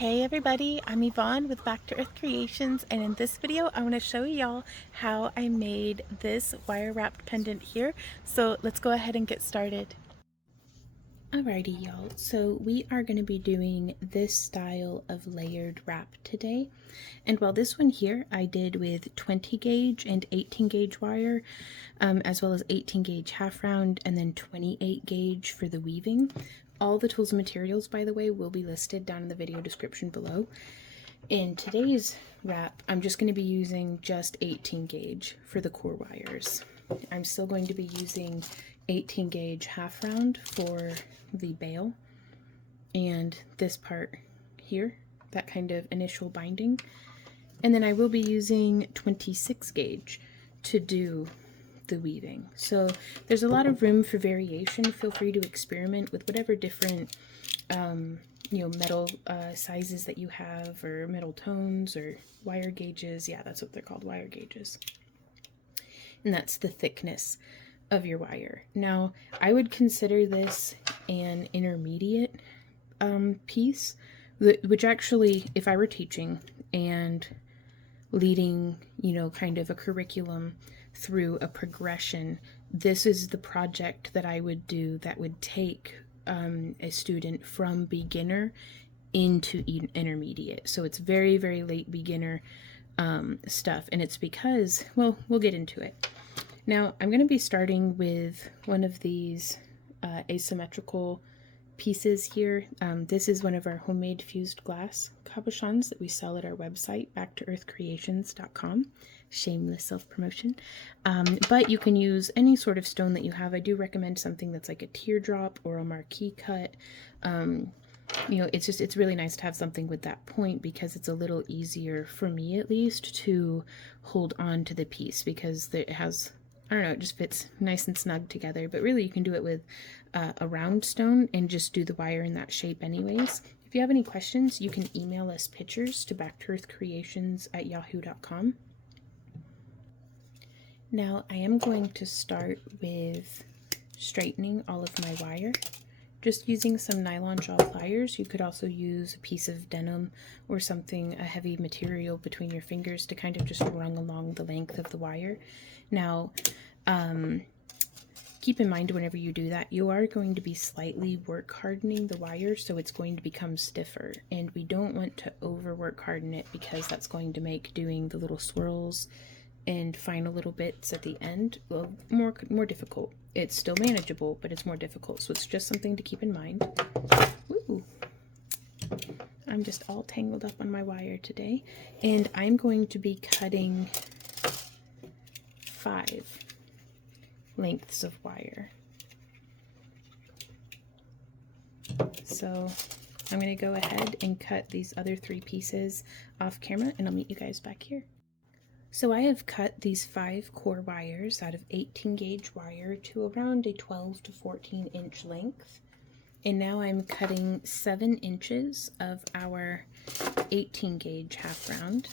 Hey everybody, I'm Yvonne with Back to Earth Creations, and in this video I want to show y'all how I made this wire wrapped pendant here. So let's go ahead and get started. Alrighty y'all, so we are going to be doing this style of layered wrap today. And while this one here I did with 20 gauge and 18 gauge wire, as well as 18 gauge half round and then 28 gauge for the weaving. All the tools and materials, by the way, will be listed down in the video description below. In today's wrap, I'm just going to be using just 18 gauge for the core wires. I'm still going to be using 18 gauge half round for the bail and this part here, that kind of initial binding. And then I will be using 26 gauge to do the weaving. So there's a lot of room for variation. Feel free to experiment with whatever different metal sizes that you have, or metal tones, or wire gauges. Yeah, that's what they're called, wire gauges. And that's the thickness of your wire. Now, I would consider this an intermediate piece, which actually, if I were teaching and leading, kind of a curriculum through a progression, this is the project that I would do that would take a student from beginner into intermediate. So it's very, very late beginner stuff, and it's because, well, we'll get into it. Now, I'm going to be starting with one of these asymmetrical pieces here. This is one of our homemade fused glass cabochons that we sell at our website, backtoearthcreations.com. Shameless self-promotion. But you can use any sort of stone that you have. I do recommend something that's like a teardrop or a marquee cut. It's really nice to have something with that point, because it's a little easier, for me at least, to hold on to the piece, because it has, I don't know, it just fits nice and snug together. But really, you can do it with a round stone and just do the wire in that shape anyways. If you have any questions, you can email us pictures to backtoearthcreations@yahoo.com. Now, I am going to start with straightening all of my wire, just using some nylon jaw pliers. You could also use a piece of denim or something, a heavy material between your fingers, to kind of just run along the length of the wire. Now, keep in mind whenever you do that, you are going to be slightly work hardening the wire, so it's going to become stiffer, and we don't want to overwork harden it, because that's going to make doing the little swirls and final little bits at the end more difficult. It's still manageable, but it's more difficult, so it's just something to keep in mind. Ooh. I'm just all tangled up on my wire today, and I'm going to be cutting 5 lengths of wire. So I'm going to go ahead and cut these other 3 pieces off camera, and I'll meet you guys back here. So I have cut these 5 core wires out of 18 gauge wire to around a 12 to 14 inch length. And now I'm cutting 7 inches of our 18 gauge half round.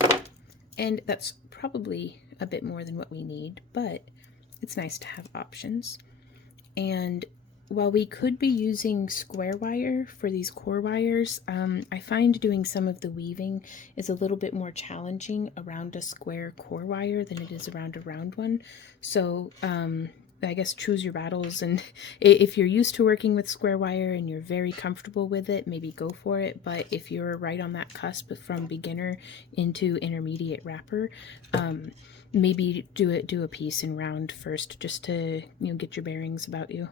And that's probably a bit more than what we need, but it's nice to have options. And while we could be using square wire for these core wires, I find doing some of the weaving is a little bit more challenging around a square core wire than it is around a round one. So I guess choose your battles, and if you're used to working with square wire and you're very comfortable with it, maybe go for it. But if you're right on that cusp from beginner into intermediate wrapper, maybe do a piece in round first, just to get your bearings about you.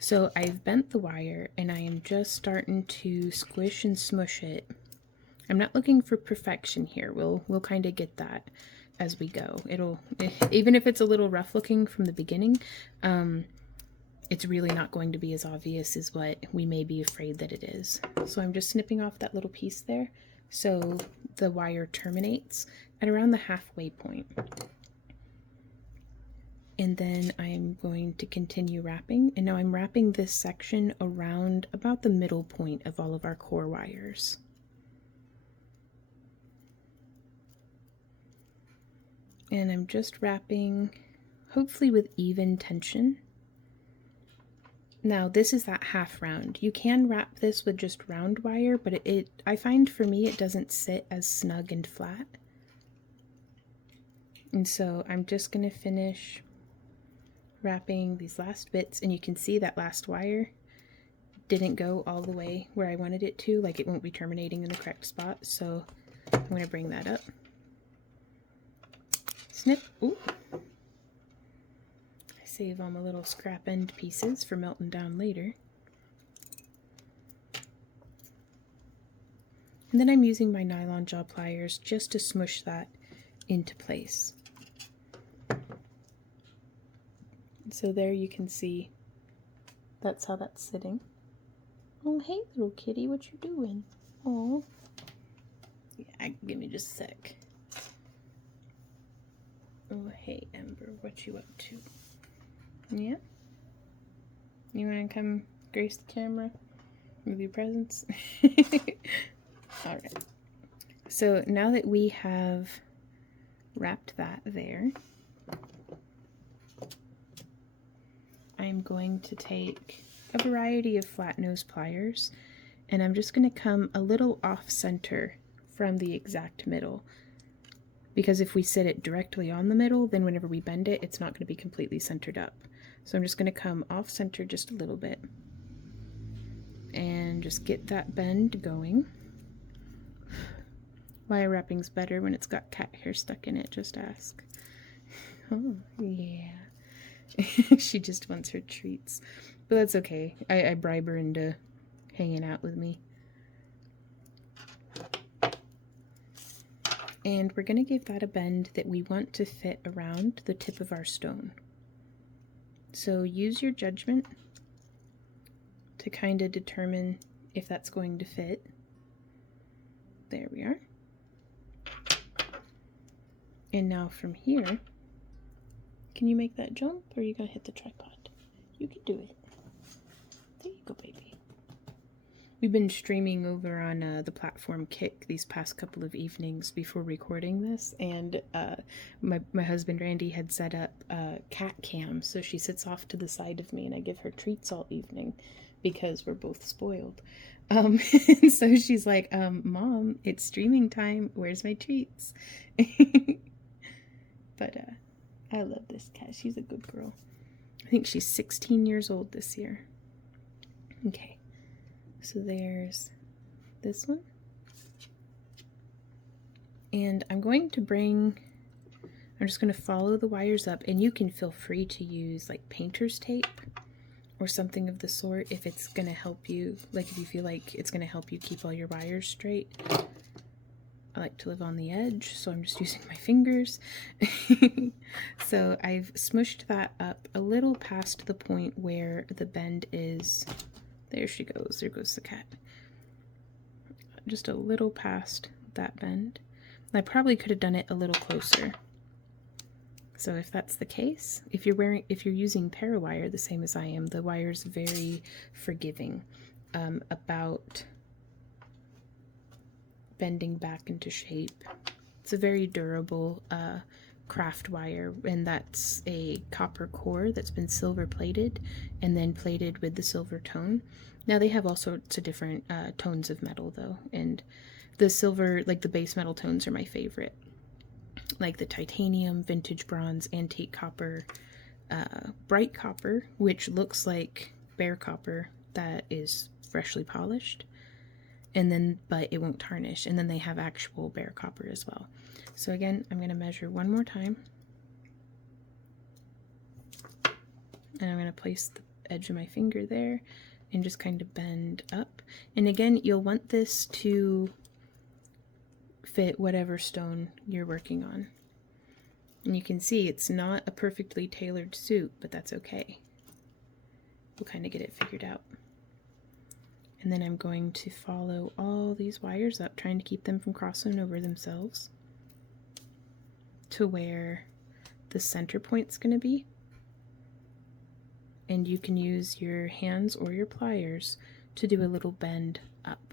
So I've bent the wire, and I am just starting to squish and smush it. I'm not looking for perfection here. We'll kind of get that as we go. Even if it's a little rough looking from the beginning, it's really not going to be as obvious as what we may be afraid that it is. So I'm just snipping off that little piece there, so the wire terminates at around the halfway point. And then I'm going to continue wrapping, and now I'm wrapping this section around about the middle point of all of our core wires. And I'm just wrapping, hopefully with even tension. Now this is that half round. You can wrap this with just round wire, but I find for me it doesn't sit as snug and flat. And so I'm just going to finish wrapping these last bits, and you can see that last wire didn't go all the way where I wanted it to, like it won't be terminating in the correct spot. So I'm going to bring that up. Snip. Ooh. I save all my little scrap end pieces for melting down later. And then I'm using my nylon jaw pliers just to smush that into place. So there you can see that's how that's sitting. Oh, hey little kitty, what you doing? Oh, yeah, give me just a sec. Oh, hey Ember, what you up to? Yeah? You wanna come grace the camera with your presence? Alright. So now that we have wrapped that there, I'm going to take a variety of flat nose pliers, and I'm just going to come a little off center from the exact middle, because if we sit it directly on the middle, then whenever we bend it, it's not going to be completely centered up. So I'm just going to come off center just a little bit and just get that bend going. Wire wrapping's better when it's got cat hair stuck in it, just ask. Oh, yeah. She just wants her treats. But that's okay. I bribe her into hanging out with me. And we're going to give that a bend that we want to fit around the tip of our stone. So use your judgment to kind of determine if that's going to fit. There we are. And now from here, can you make that jump, or are you going to hit the tripod? You can do it. There you go, baby. We've been streaming over on the platform Kick these past couple of evenings before recording this, and my husband Randy had set up cat cam, so she sits off to the side of me and I give her treats all evening because we're both spoiled. And so she's like, Mom, it's streaming time, where's my treats? But I love this cat. She's a good girl. I think she's 16 years old this year. Okay. So there's this one. And I'm just going to follow the wires up, and you can feel free to use like painter's tape or something of the sort if it's going to help you, like if you feel like it's going to help you keep all your wires straight. I like to live on the edge, so I'm just using my fingers. So I've smushed that up a little past the point where the bend is. There she goes. There goes the cat. Just a little past that bend. I probably could have done it a little closer. So if that's the case, if you're using parawire the same as I am, the wire's very forgiving about bending back into shape. It's a very durable craft wire, and that's a copper core that's been silver plated and then plated with the silver tone. Now they have all sorts of different tones of metal though, and the silver, like the base metal tones, are my favorite, like the titanium, vintage bronze, antique copper, bright copper, which looks like bare copper that is freshly polished, and then but it won't tarnish, and then they have actual bare copper as well. So again, I'm going to measure one more time, and I'm going to place the edge of my finger there and just kind of bend up. And again, you'll want this to fit whatever stone you're working on. And you can see it's not a perfectly tailored suit, but that's okay. We'll kind of get it figured out. And then I'm going to follow all these wires up, trying to keep them from crossing over themselves to where the center point's going to be. And you can use your hands or your pliers to do a little bend up.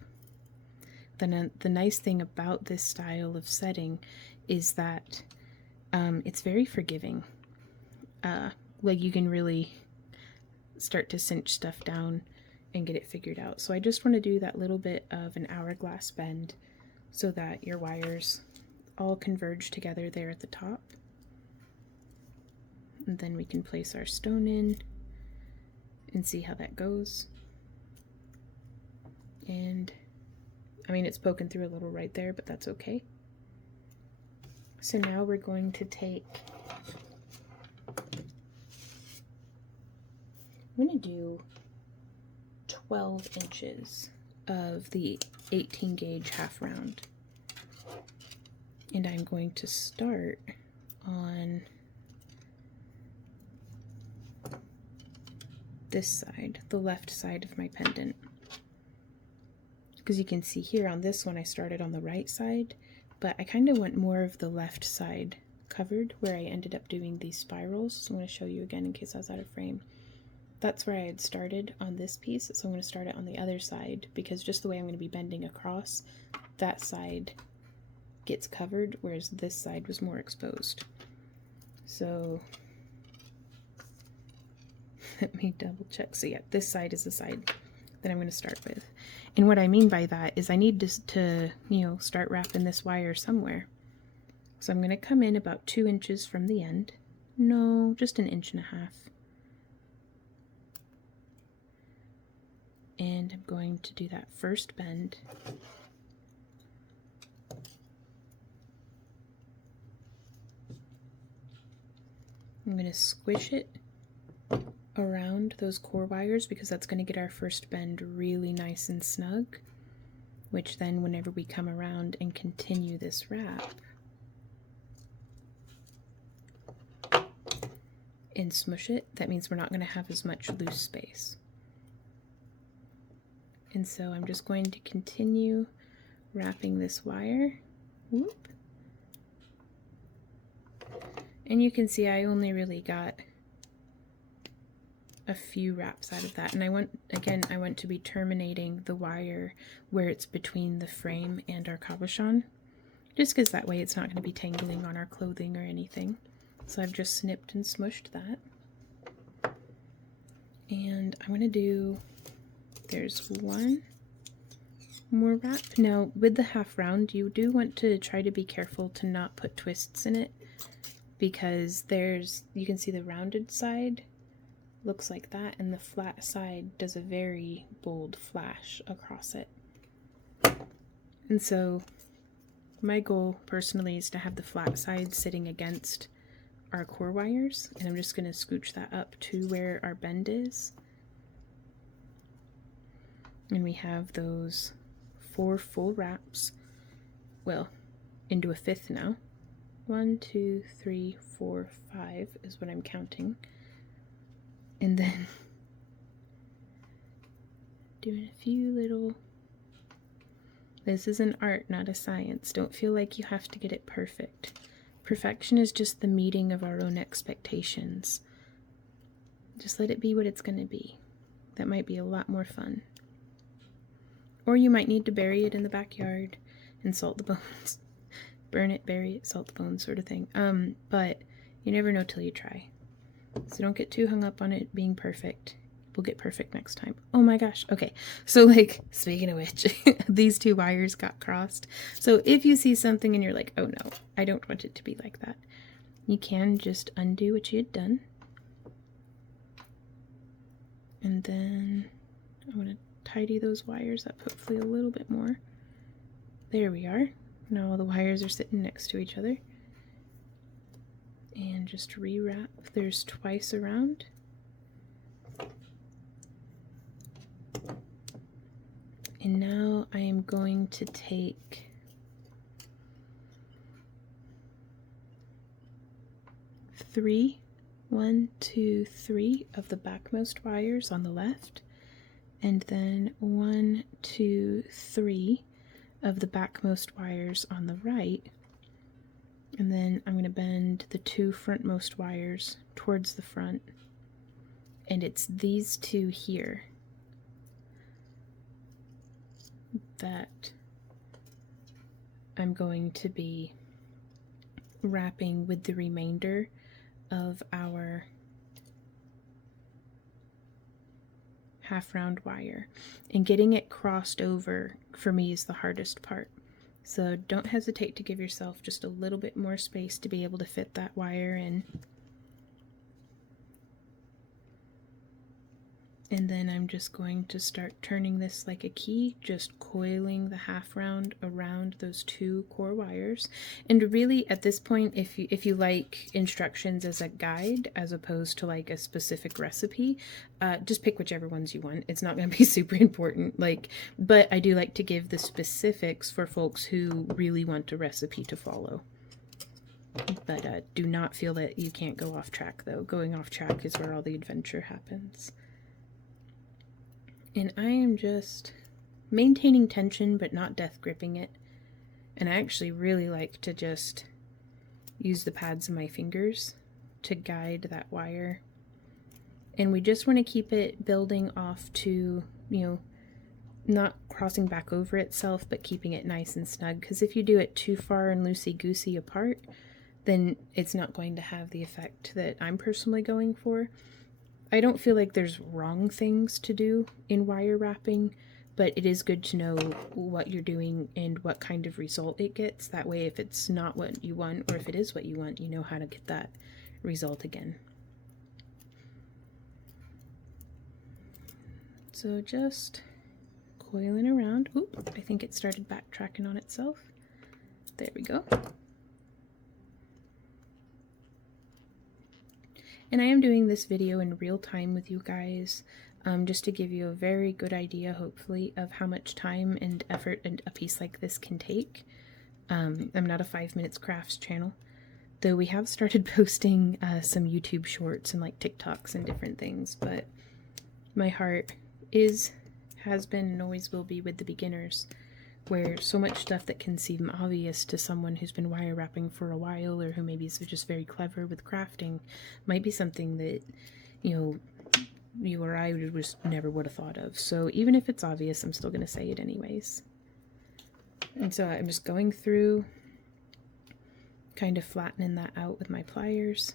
Then the nice thing about this style of setting is that it's very forgiving. Like you can really start to cinch stuff down and get it figured out. So I just want to do that little bit of an hourglass bend so that your wires all converge together there at the top. And then we can place our stone in and see how that goes. And I mean, it's poking through a little right there, but that's okay. So now we're going to take, I'm going to do 12 inches of the 18 gauge half round. And I'm going to start on this side, the left side of my pendant. Because you can see here on this one I started on the right side, but I kind of want more of the left side covered where I ended up doing these spirals. So I'm going to show you again in case I was out of frame. That's where I had started on this piece, so I'm going to start it on the other side because just the way I'm going to be bending across, that side gets covered, whereas this side was more exposed. So let me double check. So yeah, this side is the side that I'm going to start with. And what I mean by that is I need to you know, start wrapping this wire somewhere. So I'm going to come in about 2 inches from the end. No, just 1.5 inches. And I'm going to do that first bend. I'm going to squish it around those core wires because that's going to get our first bend really nice and snug, which then whenever we come around and continue this wrap and smush it, that means we're not going to have as much loose space. And so I'm just going to continue wrapping this wire. Whoop. And you can see I only really got a few wraps out of that. And I want to be terminating the wire where it's between the frame and our cabochon, just because that way it's not going to be tangling on our clothing or anything. So I've just snipped and smushed that. And I'm going to do, there's one more wrap. Now with the half round, you do want to try to be careful to not put twists in it, because you can see the rounded side looks like that, and the flat side does a very bold flash across it. And so my goal personally is to have the flat side sitting against our core wires, and I'm just going to scooch that up to where our bend is. And we have those 4 full wraps, well, into a 5th now. 1, 2, 3, 4, 5 is what I'm counting. And then doing a few little, this is an art, not a science. Don't feel like you have to get it perfect. Perfection is just the meeting of our own expectations. Just let it be what it's going to be. That might be a lot more fun. Or you might need to bury it in the backyard and salt the bones. Burn it, bury it, salt the bones, sort of thing. But you never know till you try. So don't get too hung up on it being perfect. We'll get perfect next time. Oh my gosh. Okay. So like, speaking of which, these 2 wires got crossed. So if you see something and you're like, oh no, I don't want it to be like that, you can just undo what you had done. And then I'm going to tidy those wires up hopefully a little bit more. There we are. Now all the wires are sitting next to each other. And just rewrap. There's twice around. And now I am going to take 3, 1, 2, 3 of the backmost wires on the left, and then 1, 2, 3 of the backmost wires on the right. And then I'm going to bend the 2 frontmost wires towards the front. And it's these 2 here that I'm going to be wrapping with the remainder of our half round wire, and getting it crossed over for me is the hardest part. So don't hesitate to give yourself just a little bit more space to be able to fit that wire in. And then I'm just going to start turning this like a key, just coiling the half round around those two core wires. And really at this point, if you like instructions as a guide as opposed to like a specific recipe, just pick whichever ones you want. It's not going to be super important, but I do like to give the specifics for folks who really want a recipe to follow. But do not feel that you can't go off track though. Going off track is where all the adventure happens. And I am just maintaining tension, but not death gripping it. And I actually really like to just use the pads of my fingers to guide that wire. And we just want to keep it building off to, not crossing back over itself, but keeping it nice and snug. Because if you do it too far and loosey-goosey apart, then it's not going to have the effect that I'm personally going for. I don't feel like there's wrong things to do in wire wrapping, but it is good to know what you're doing and what kind of result it gets. That way, if it's not what you want, or if it is what you want, you know how to get that result again. So just coiling around. Oop, I think it started backtracking on itself. There we go. And I am doing this video in real time with you guys, just to give you a very good idea, hopefully, of how much time and effort a piece like this can take. I'm not a 5 minutes crafts channel, though we have started posting some YouTube shorts and like TikToks and different things, but my heart has been, and always will be with the beginners, where so much stuff that can seem obvious to someone who's been wire wrapping for a while, or who maybe is just very clever with crafting, might be something that, you or I just never would have thought of. So even if it's obvious, I'm still going to say it anyways. And so I'm just going through, kind of flattening that out with my pliers.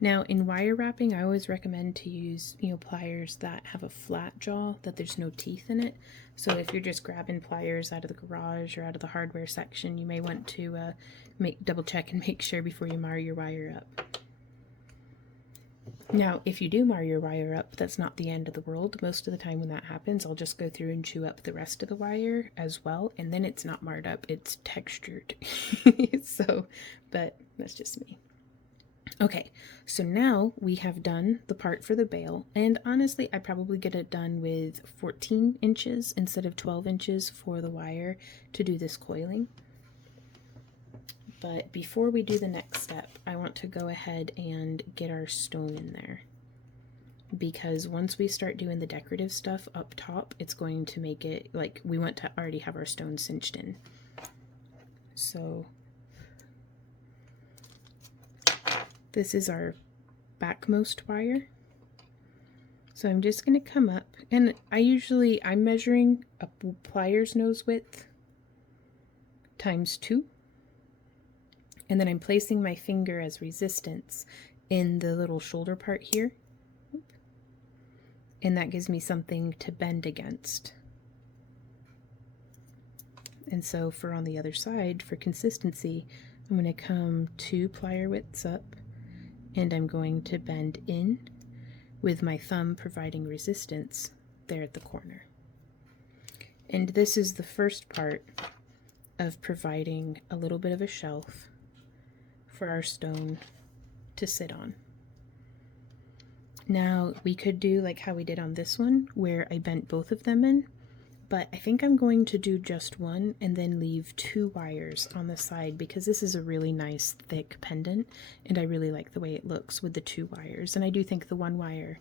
Now, in wire wrapping, I always recommend to use, pliers that have a flat jaw, that there's no teeth in it. So if you're just grabbing pliers out of the garage or out of the hardware section, you may want to double check and make sure before you mar your wire up. Now, if you do mar your wire up, that's not the end of the world. Most of the time when that happens, I'll just go through and chew up the rest of the wire as well, and then it's not marred up, it's textured. But that's just me. Okay, so now we have done the part for the bail, and honestly, I probably get it done with 14 inches instead of 12 inches for the wire to do this coiling. But before we do the next step, I want to go ahead and get our stone in there, because once we start doing the decorative stuff up top, it's going to make it like we want to already have our stone cinched in. So this is our backmost wire. So I'm just going to come up, and I'm measuring a pliers nose width times 2. And then I'm placing my finger as resistance in the little shoulder part here. And that gives me something to bend against. And so for on the other side, for consistency, I'm going to come 2 plier widths up, and I'm going to bend in with my thumb providing resistance there at the corner. And this is the first part of providing a little bit of a shelf for our stone to sit on. Now we could do like how we did on this one, where I bent both of them in, but I think I'm going to do just one and then leave 2 wires on the side, because this is a really nice thick pendant and I really like the way it looks with the 2 wires. And I do think the 1 wire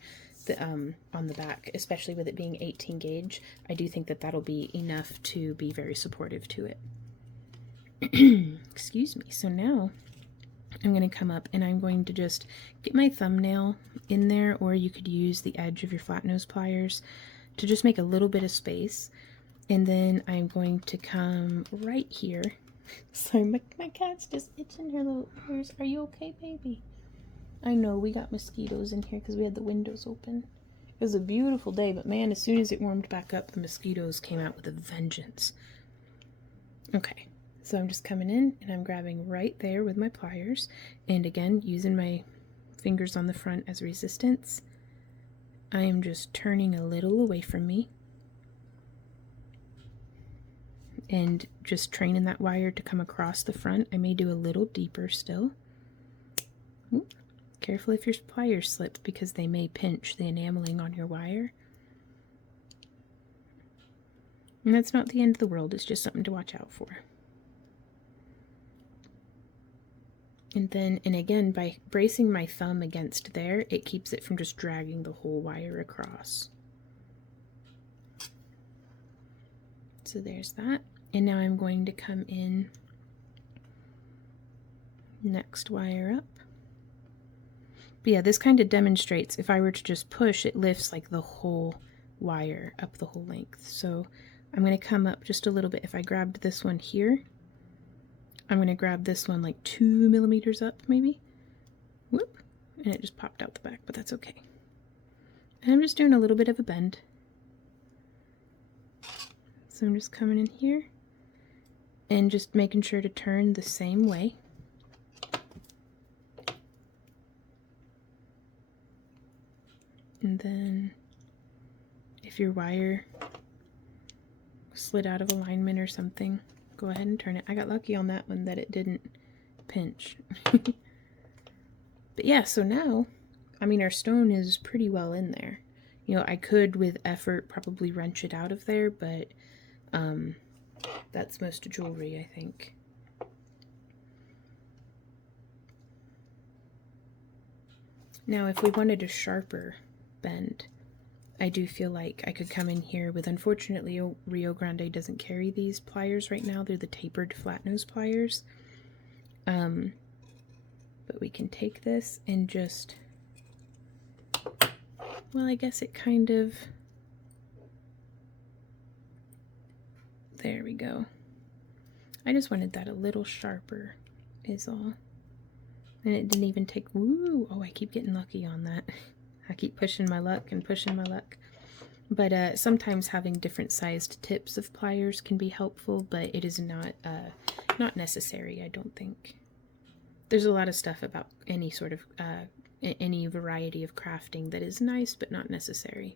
on the back, especially with it being 18 gauge, I do think that that'll be enough to be very supportive to it. Excuse me. So now I'm going to come up and I'm going to just get my thumbnail in there, or you could use the edge of your flat nose pliers to just make a little bit of space. And then I'm going to come right here. Sorry, my cat's just itching her little ears. Are you okay, baby? I know we got mosquitoes in here because we had the windows open. It was a beautiful day, but man, as soon as it warmed back up, the mosquitoes came out with a vengeance. Okay, so I'm just coming in and I'm grabbing right there with my pliers, and again, using my fingers on the front as resistance. I am just turning a little away from me and just training that wire to come across the front. I may do a little deeper still. Ooh. Careful if your pliers slip because they may pinch the enameling on your wire. And that's not the end of the world, it's just something to watch out for. And again, by bracing my thumb against there, it keeps it from just dragging the whole wire across. So there's that. And now I'm going to come in next wire up. But yeah, this kind of demonstrates if I were to just push, it lifts like the whole wire up the whole length. So I'm going to come up just a little bit. If I grabbed this one here, I'm going to grab this one like 2 millimeters up maybe. Whoop. And it just popped out the back, but that's okay. And I'm just doing a little bit of a bend. So I'm just coming in here and just making sure to turn the same way. And then if your wire slid out of alignment or something, go ahead and turn it. I got lucky on that one that it didn't pinch. But yeah, so now, I mean, our stone is pretty well in there. You know, I could with effort probably wrench it out of there, but that's most jewelry, I think. Now, if we wanted a sharper bend, I do feel like I could come in here with, unfortunately, Rio Grande doesn't carry these pliers right now. They're the tapered flat nose pliers. But we can take this and just, well, I guess it kind of, there we go. I just wanted that a little sharper is all. And it didn't even take, woo, oh, I keep getting lucky on that. I keep pushing my luck and pushing my luck. But sometimes having different sized tips of pliers can be helpful, but it is not necessary, I don't think. There's a lot of stuff about any sort of, any variety of crafting that is nice, but not necessary.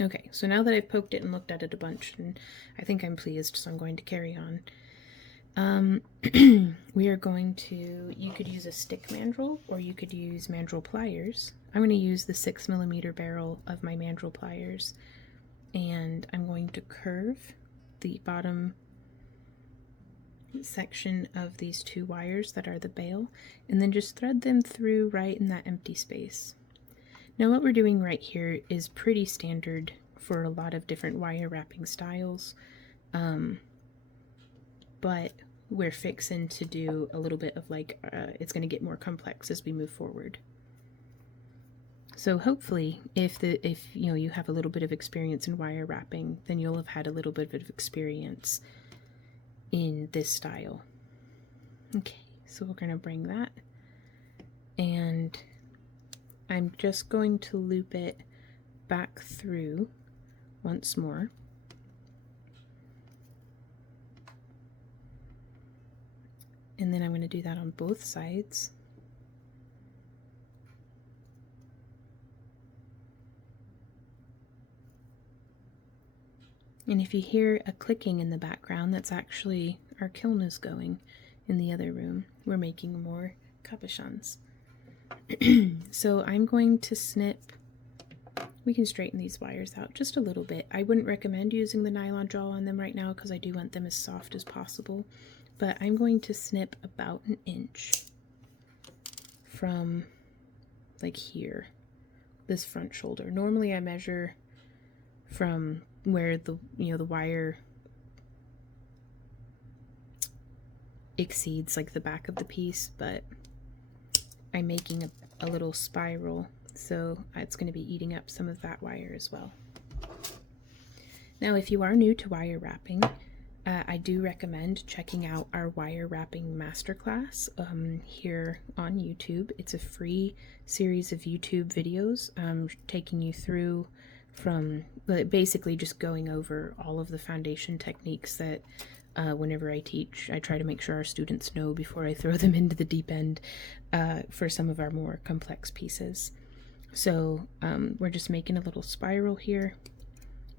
Okay, so now that I've poked it and looked at it a bunch, and I think I'm pleased, so I'm going to carry on. We are going to, you could use a stick mandrel, or you could use mandrel pliers. I'm going to use the 6mm barrel of my mandrel pliers, and I'm going to curve the bottom section of these 2 wires that are the bail, and then just thread them through right in that empty space. Now what we're doing right here is pretty standard for a lot of different wire wrapping styles, but we're fixing to do a little bit of like, it's going to get more complex as we move forward. So hopefully, if you know, you have a little bit of experience in wire wrapping, then you'll have had a little bit of experience in this style. Okay, so we're going to bring that, and I'm just going to loop it back through once more. And then I'm going to do that on both sides. And if you hear a clicking in the background, that's actually our kiln is going in the other room. We're making more capuchons. So I'm going to snip, we can straighten these wires out just a little bit. I wouldn't recommend using the nylon jaw on them right now because I do want them as soft as possible, but I'm going to snip about 1 inch from like here, this front shoulder. Normally I measure from where the, you know, the wire exceeds like the back of the piece, but I'm making a little spiral, so it's going to be eating up some of that wire as well. Now if you are new to wire wrapping, I do recommend checking out our wire wrapping masterclass here on YouTube. It's a free series of YouTube videos taking you through from basically just going over all of the foundation techniques that whenever I teach, I try to make sure our students know before I throw them into the deep end for some of our more complex pieces. So we're just making a little spiral here.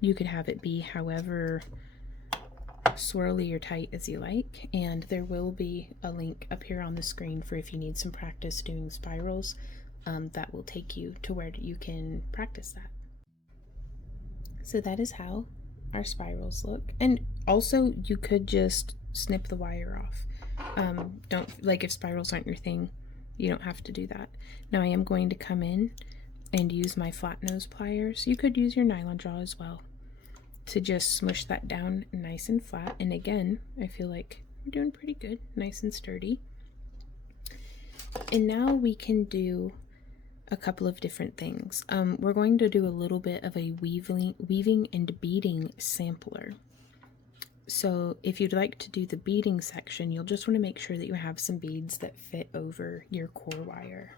You could have it be however swirly or tight as you like, and there will be a link up here on the screen for if you need some practice doing spirals. That will take you to where you can practice that. So that is how our spirals look. And also you could just snip the wire off. Don't, like, if spirals aren't your thing, you don't have to do that. Now I am going to come in and use my flat nose pliers. You could use your nylon jaw as well to just smush that down nice and flat. And again, I feel like we're doing pretty good, nice and sturdy. And now we can do a couple of different things. We're going to do a little bit of a weaving and beading sampler. So if you'd like to do the beading section, you'll just want to make sure that you have some beads that fit over your core wire.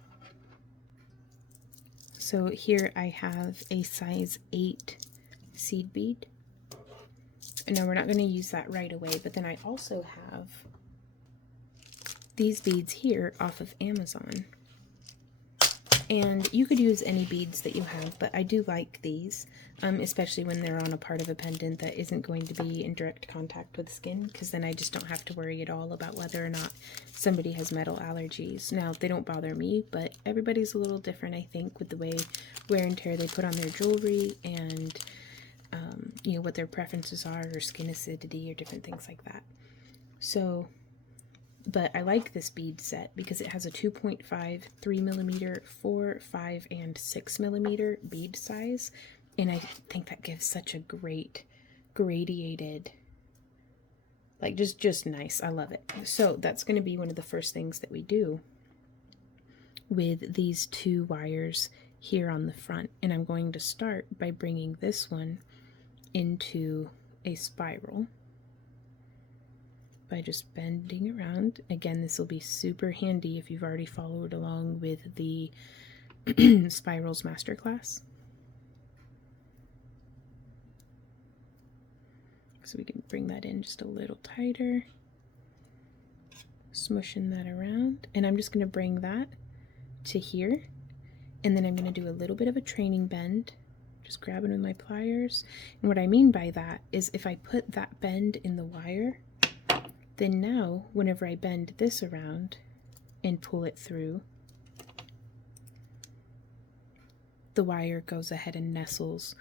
So here I have a size 8 seed bead. Now we're not going to use that right away, but then I also have these beads here off of Amazon. And you could use any beads that you have, but I do like these, especially when they're on a part of a pendant that isn't going to be in direct contact with skin, because then I just don't have to worry at all about whether or not somebody has metal allergies. Now, they don't bother me, but everybody's a little different, I think, with the way wear and tear they put on their jewelry and you know, what their preferences are, or skin acidity, or different things like that. So, but I like this bead set because it has a 2.5, 3mm, 4, 5, and 6mm bead size, and I think that gives such a great gradiated, like, just nice. I love it. So that's going to be one of the first things that we do with these two wires here on the front, and I'm going to start by bringing this one into a spiral by just bending around. Again, this will be super handy if you've already followed along with the spirals masterclass. So we can bring that in just a little tighter, smushing that around, and I'm just going to bring that to here, and then I'm going to do a little bit of a training bend, just grabbing with my pliers. And what I mean by that is if I put that bend in the wire, then now whenever I bend this around and pull it through, the wire goes ahead and nestles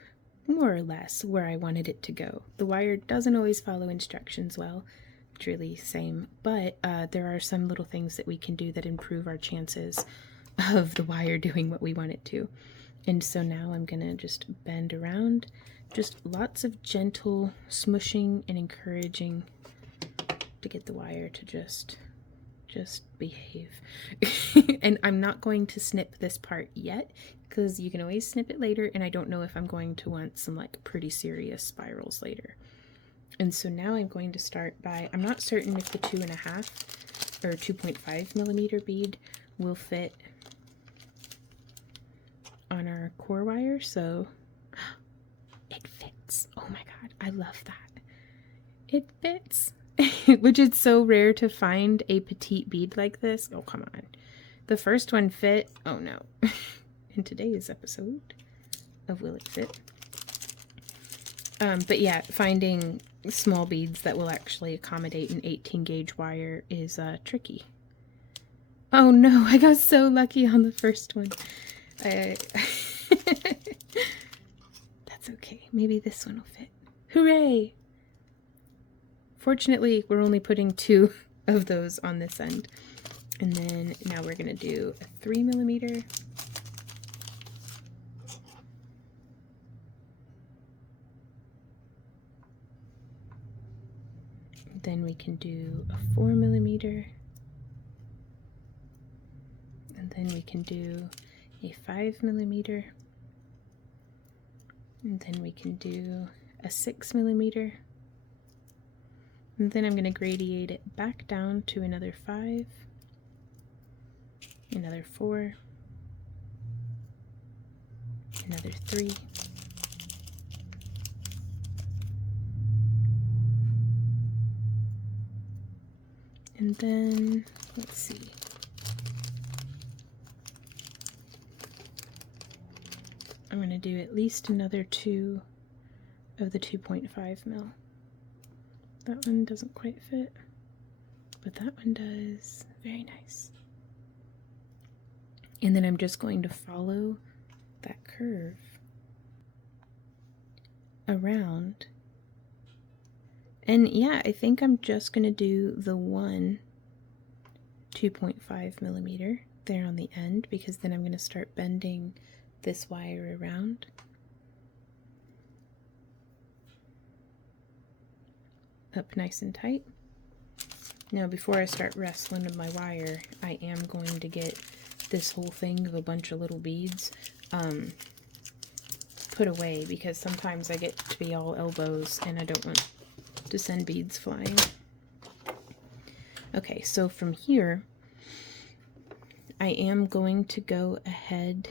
more or less where I wanted it to go. The wire doesn't always follow instructions well, truly same, but there are some little things that we can do that improve our chances of the wire doing what we want it to. And so now I'm gonna just bend around, just lots of gentle smushing and encouraging to get the wire to just behave. And I'm not going to snip this part yet, because you can always snip it later, and I don't know if I'm going to want some like pretty serious spirals later. And so now I'm going to start by, I'm not certain if the 2.5 or 2.5mm bead will fit on our core wire, so it fits. Oh my god, I love that. It fits. Which is so rare to find a petite bead like this. Oh, come on. The first one fit. Oh no. In today's episode of Will It Fit? But yeah, finding small beads that will actually accommodate an 18 gauge wire is tricky. Oh no, I got so lucky on the first one. That's okay. Maybe this one will fit. Hooray! Fortunately, we're only putting 2 of those on this end. And then now we're going to do a 3mm. Then we can do a 4mm. And then we can do a 5mm. And then we can do a 6mm. And then I'm going to gradiate it back down to another 5, another 4, another 3, and then, let's see, I'm going to do at least another 2 of the 2.5 mil. That one doesn't quite fit, but that one does. Very nice. And then I'm just going to follow that curve around. And yeah, I think I'm just going to do the one 2.5 millimeter there on the end, because then I'm going to start bending this wire around. Up nice and tight. Now before I start wrestling with my wire, I am going to get this whole thing of a bunch of little beads put away, because sometimes I get to be all elbows and I don't want to send beads flying. Okay, so from here I am going to go ahead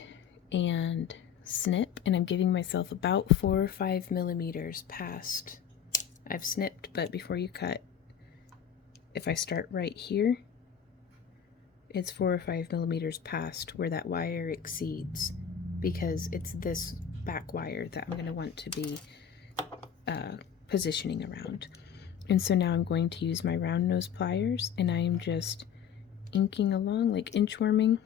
and snip, and I'm giving myself about 4 or 5 millimeters past. I've snipped, but before you cut, if I start right here, it's 4 or 5 millimeters past where that wire exceeds, because it's this back wire that I'm going to want to be positioning around. And so now I'm going to use my round nose pliers, and I am just inking along, like inchworming,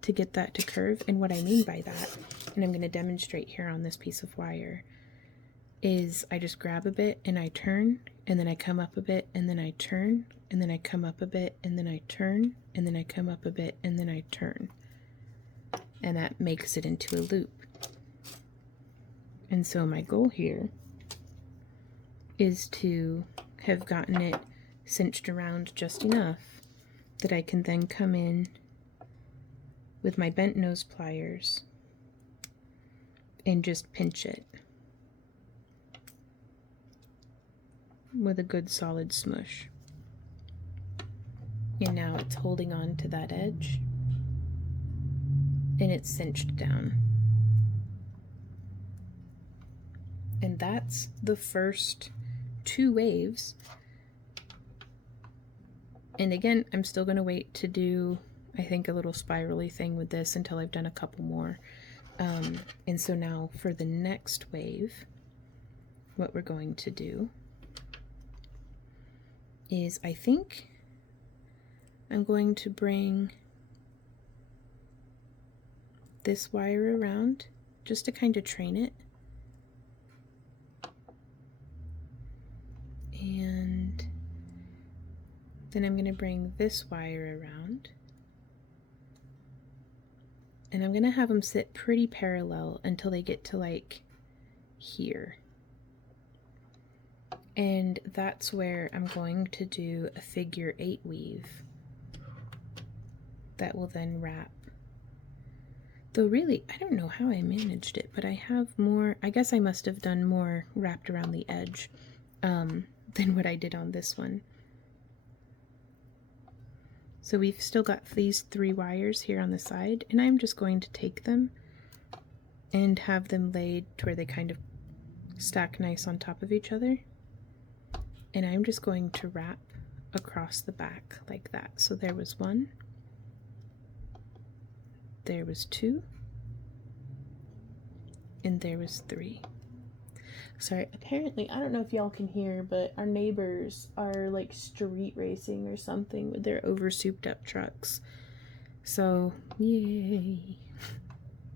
to get that to curve. And what I mean by that, and I'm going to demonstrate here on this piece of wire, is I just grab a bit and I turn, and then I come up a bit, and then I turn, and then I come up a bit, and then I turn, and then I come up a bit, and then I turn. And that makes it into a loop. And so my goal here is to have gotten it cinched around just enough that I can then come in with my bent nose pliers and just pinch it with a good solid smush. And now it's holding on to that edge and it's cinched down. And that's the first 2 waves. And again, I'm still going to wait to do, I think, a little spirally thing with this until I've done a couple more. And so now for the next wave, what we're going to do is, I think I'm going to bring this wire around just to kind of train it. And then I'm going to bring this wire around. And I'm going to have them sit pretty parallel until they get to like here. And that's where I'm going to do a figure 8 weave that will then wrap. Though really, I don't know how I managed it, but I have more, I guess I must have done more wrapped around the edge than what I did on this one. So we've still got these 3 wires here on the side, and I'm just going to take them and have them laid to where they kind of stack nice on top of each other. And I'm just going to wrap across the back like that. So there was 1, there was 2, and there was 3. Sorry, apparently, I don't know if y'all can hear, but our neighbors are like street racing or something with their over souped up trucks. So, yay.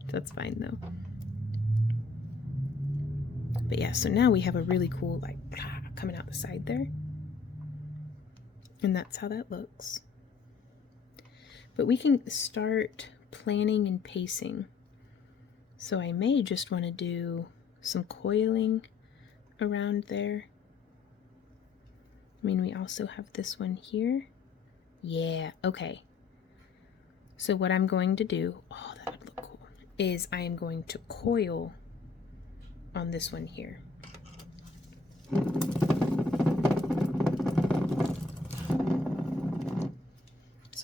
That's fine though. But yeah, so now we have a really cool like coming out the side there. And that's how that looks. But we can start planning and pacing. So I may just want to do some coiling around there. I mean, we also have this one here. Yeah, okay. So what I'm going to do, oh, that would look cool, is I am going to coil on this one here.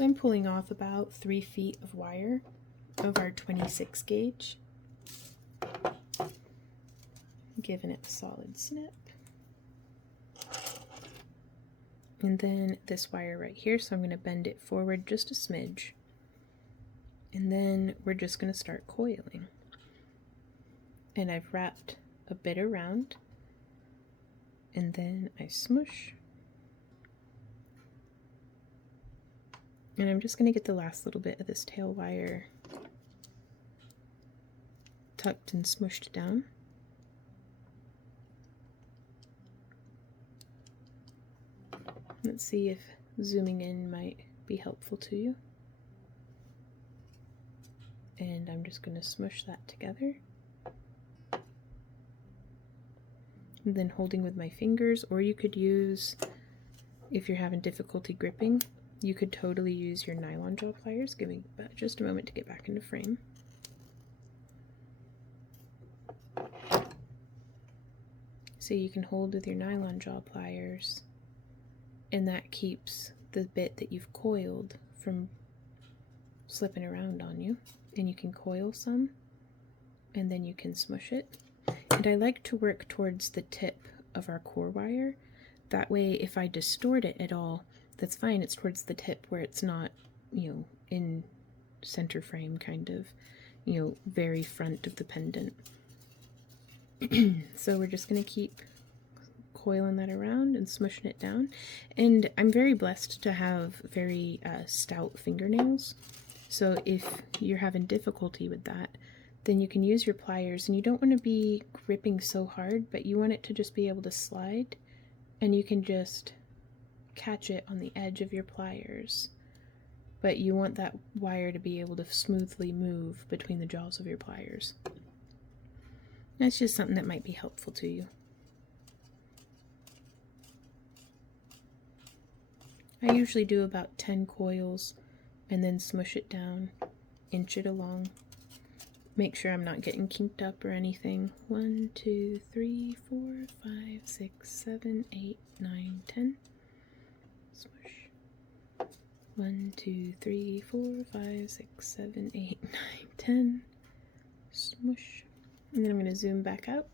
So I'm pulling off about 3 feet of wire of our 26 gauge, giving it a solid snip. And then this wire right here, so I'm going to bend it forward just a smidge. And then we're just going to start coiling. And I've wrapped a bit around, and then I smush. And I'm just going to get the last little bit of this tail wire tucked and smushed down. Let's see if zooming in might be helpful to you. And I'm just going to smush that together. And then holding with my fingers, or you could use, if you're having difficulty gripping, you could totally use your nylon jaw pliers. Give me just a moment to get back into frame. So you can hold with your nylon jaw pliers, and that keeps the bit that you've coiled from slipping around on you. And you can coil some, and then you can smush it. And I like to work towards the tip of our core wire. That way, if I distort it at all, that's fine. It's towards the tip where it's not, you know, in center frame, kind of, you know, very front of the pendant. So we're just going to keep coiling that around and smushing it down. And I'm very blessed to have very stout fingernails. So if you're having difficulty with that, then you can use your pliers, and you don't want to be gripping so hard, but you want it to just be able to slide, and you can just catch it on the edge of your pliers. But you want that wire to be able to smoothly move between the jaws of your pliers. That's just something that might be helpful to you. I usually do about 10 coils and then smush it down, inch it along. Make sure I'm not getting kinked up or anything. 1, 2, 3, 4, 5, 6, 7, 8, 9, 10. Smush. 1, 2, 3, 4, 5, 6, 7, 8, 9, 10. Smush. And then I'm going to zoom back out.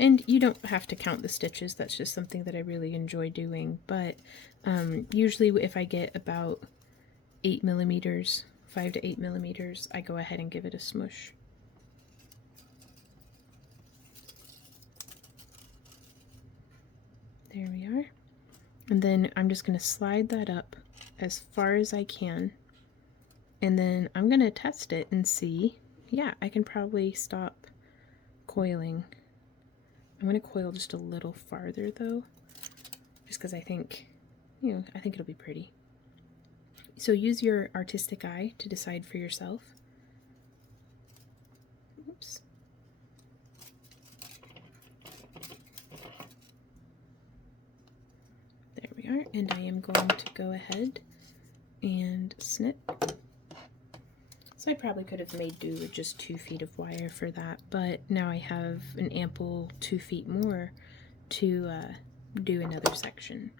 And you don't have to count the stitches, that's just something that I really enjoy doing, but usually if I get about 8 millimeters, 5 to 8 millimeters, I go ahead and give it a smush. There we are. And then I'm just going to slide that up as far as I can, and then I'm going to test it and see. Yeah, I can probably stop coiling. I'm going to coil just a little farther though, just because I think, you know, I think it'll be pretty. So use your artistic eye to decide for yourself. Oops. There we are, and I am going to go ahead and snip. So I probably could have made do with just 2 feet of wire for that, but now I have an ample 2 feet more to do another section.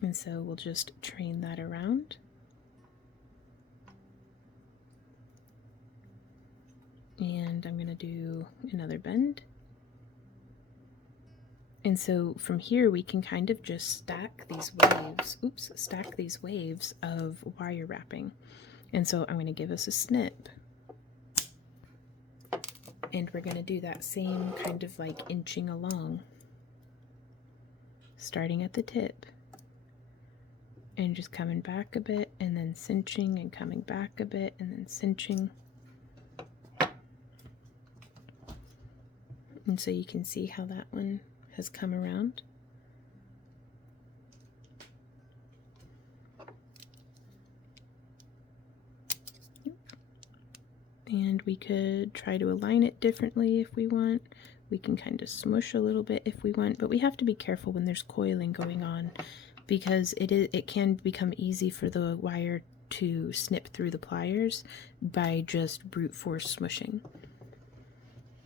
And so we'll just train that around. And I'm going to do another bend. And so from here we can kind of just stack these waves of wire wrapping. And so I'm going to give us a snip, and we're going to do that same kind of like inching along, starting at the tip and just coming back a bit and then cinching and coming back a bit and then cinching. And so you can see how that one has come around. And we could try to align it differently if we want. We can kind of smush a little bit if we want, but we have to be careful when there's coiling going on, because it can become easy for the wire to snip through the pliers by just brute force smushing.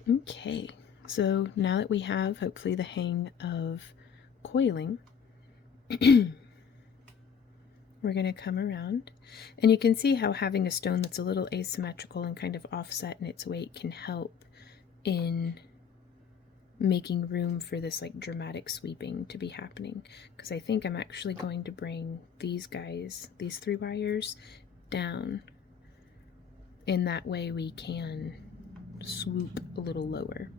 Okay, So now that we have hopefully the hang of coiling, we're going to come around, and you can see how having a stone that's a little asymmetrical and kind of offset in its weight can help in making room for this like dramatic sweeping to be happening. Because I think I'm actually going to bring these guys, these 3 wires, down. In that way we can swoop a little lower.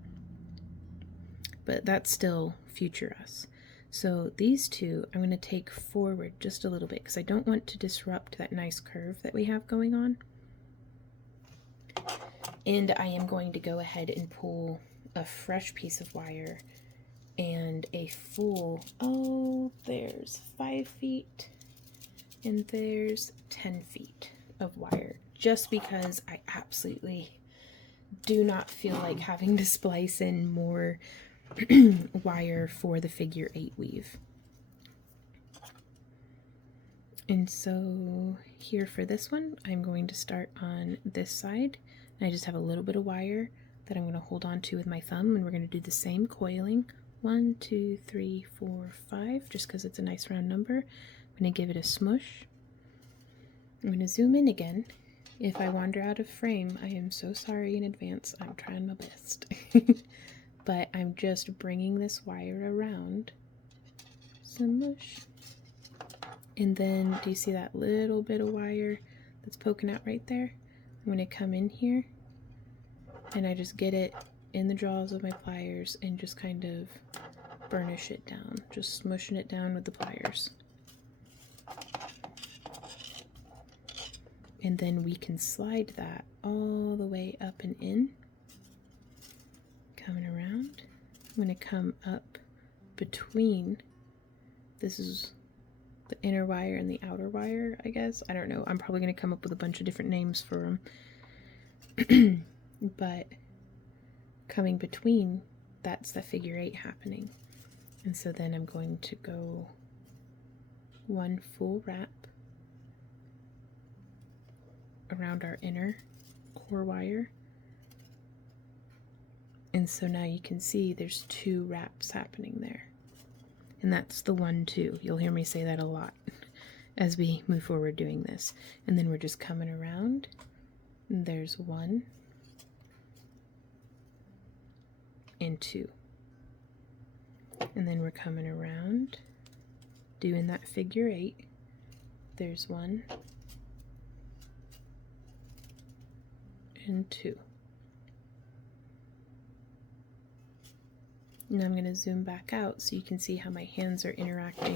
But that's still future us. So these 2 I'm going to take forward just a little bit because I don't want to disrupt that nice curve that we have going on. And I am going to go ahead and pull a fresh piece of wire and a full, oh, there's 5 feet and there's 10 feet of wire, just because I absolutely do not feel like having to splice in more wire for the figure 8 weave. And so here for this one, I'm going to start on this side, and I just have a little bit of wire that I'm going to hold on to with my thumb, and we're going to do the same coiling. 1, 2, 3, 4, 5, just because it's a nice round number. I'm going to give it a smush. I'm going to zoom in again. If I wander out of frame, I am so sorry in advance. I'm trying my best. But I'm just bringing this wire around. Smush. And then, do you see that little bit of wire that's poking out right there? I'm going to come in here, and I just get it in the jaws of my pliers and just kind of burnish it down. Just smushing it down with the pliers. And then we can slide that all the way up and in. Coming around. I'm going to come up between, this is the inner wire and the outer wire, I guess. I don't know. I'm probably going to come up with a bunch of different names for them. But coming between, that's the figure 8 happening. And so then I'm going to go 1 full wrap around our inner core wire. And so now you can see there's 2 wraps happening there. And that's the 1, 2. You'll hear me say that a lot as we move forward doing this. And then we're just coming around. And there's 1 and 2. And then we're coming around, doing that figure 8. There's 1 and 2. Now I'm going to zoom back out so you can see how my hands are interacting.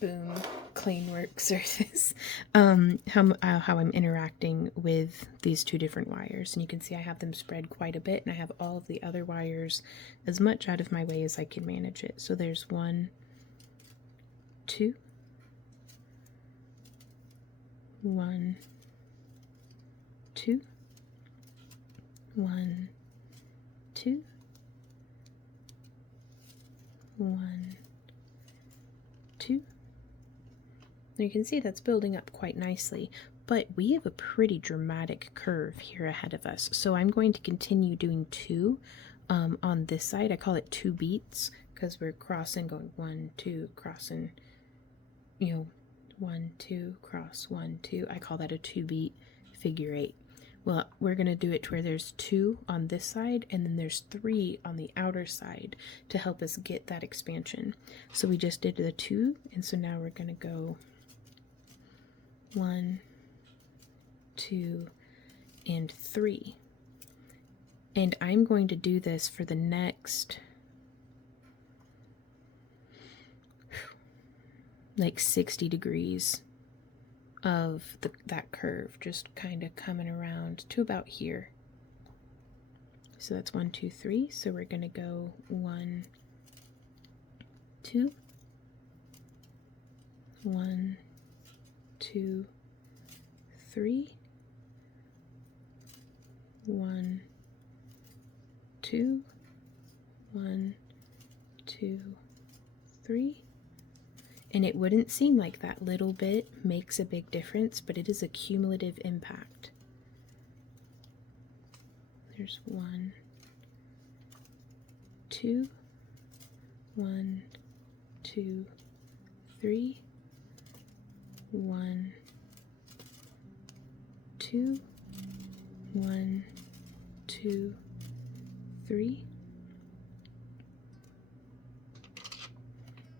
Boom, clean work surface. How I'm interacting with these 2 different wires. And you can see I have them spread quite a bit, and I have all of the other wires as much out of my way as I can manage it. So there's 1, 2, 1, 2, 1, 2, 1, 2. You can see that's building up quite nicely, but we have a pretty dramatic curve here ahead of us. So I'm going to continue doing 2 on this side. I call it 2 beats because we're crossing, going 1, 2, crossing, 1, 2, cross, 1, 2. I call that a 2 beat figure 8. Well, we're going to do it to where there's 2 on this side and then there's 3 on the outer side to help us get that expansion. So we just did the 2, and so now we're going to go 1, 2, and 3. And I'm going to do this for the next like 60 degrees of that curve, just kind of coming around to about here. So that's 1, 2, 3. So we're going to go 1, 2, 1, 2, 3, 1, 2, 1, 2, 3. And it wouldn't seem like that little bit makes a big difference, but it is a cumulative impact. There's 1, 2, 1, 2, 3, 1, 2, 1, 2, 3.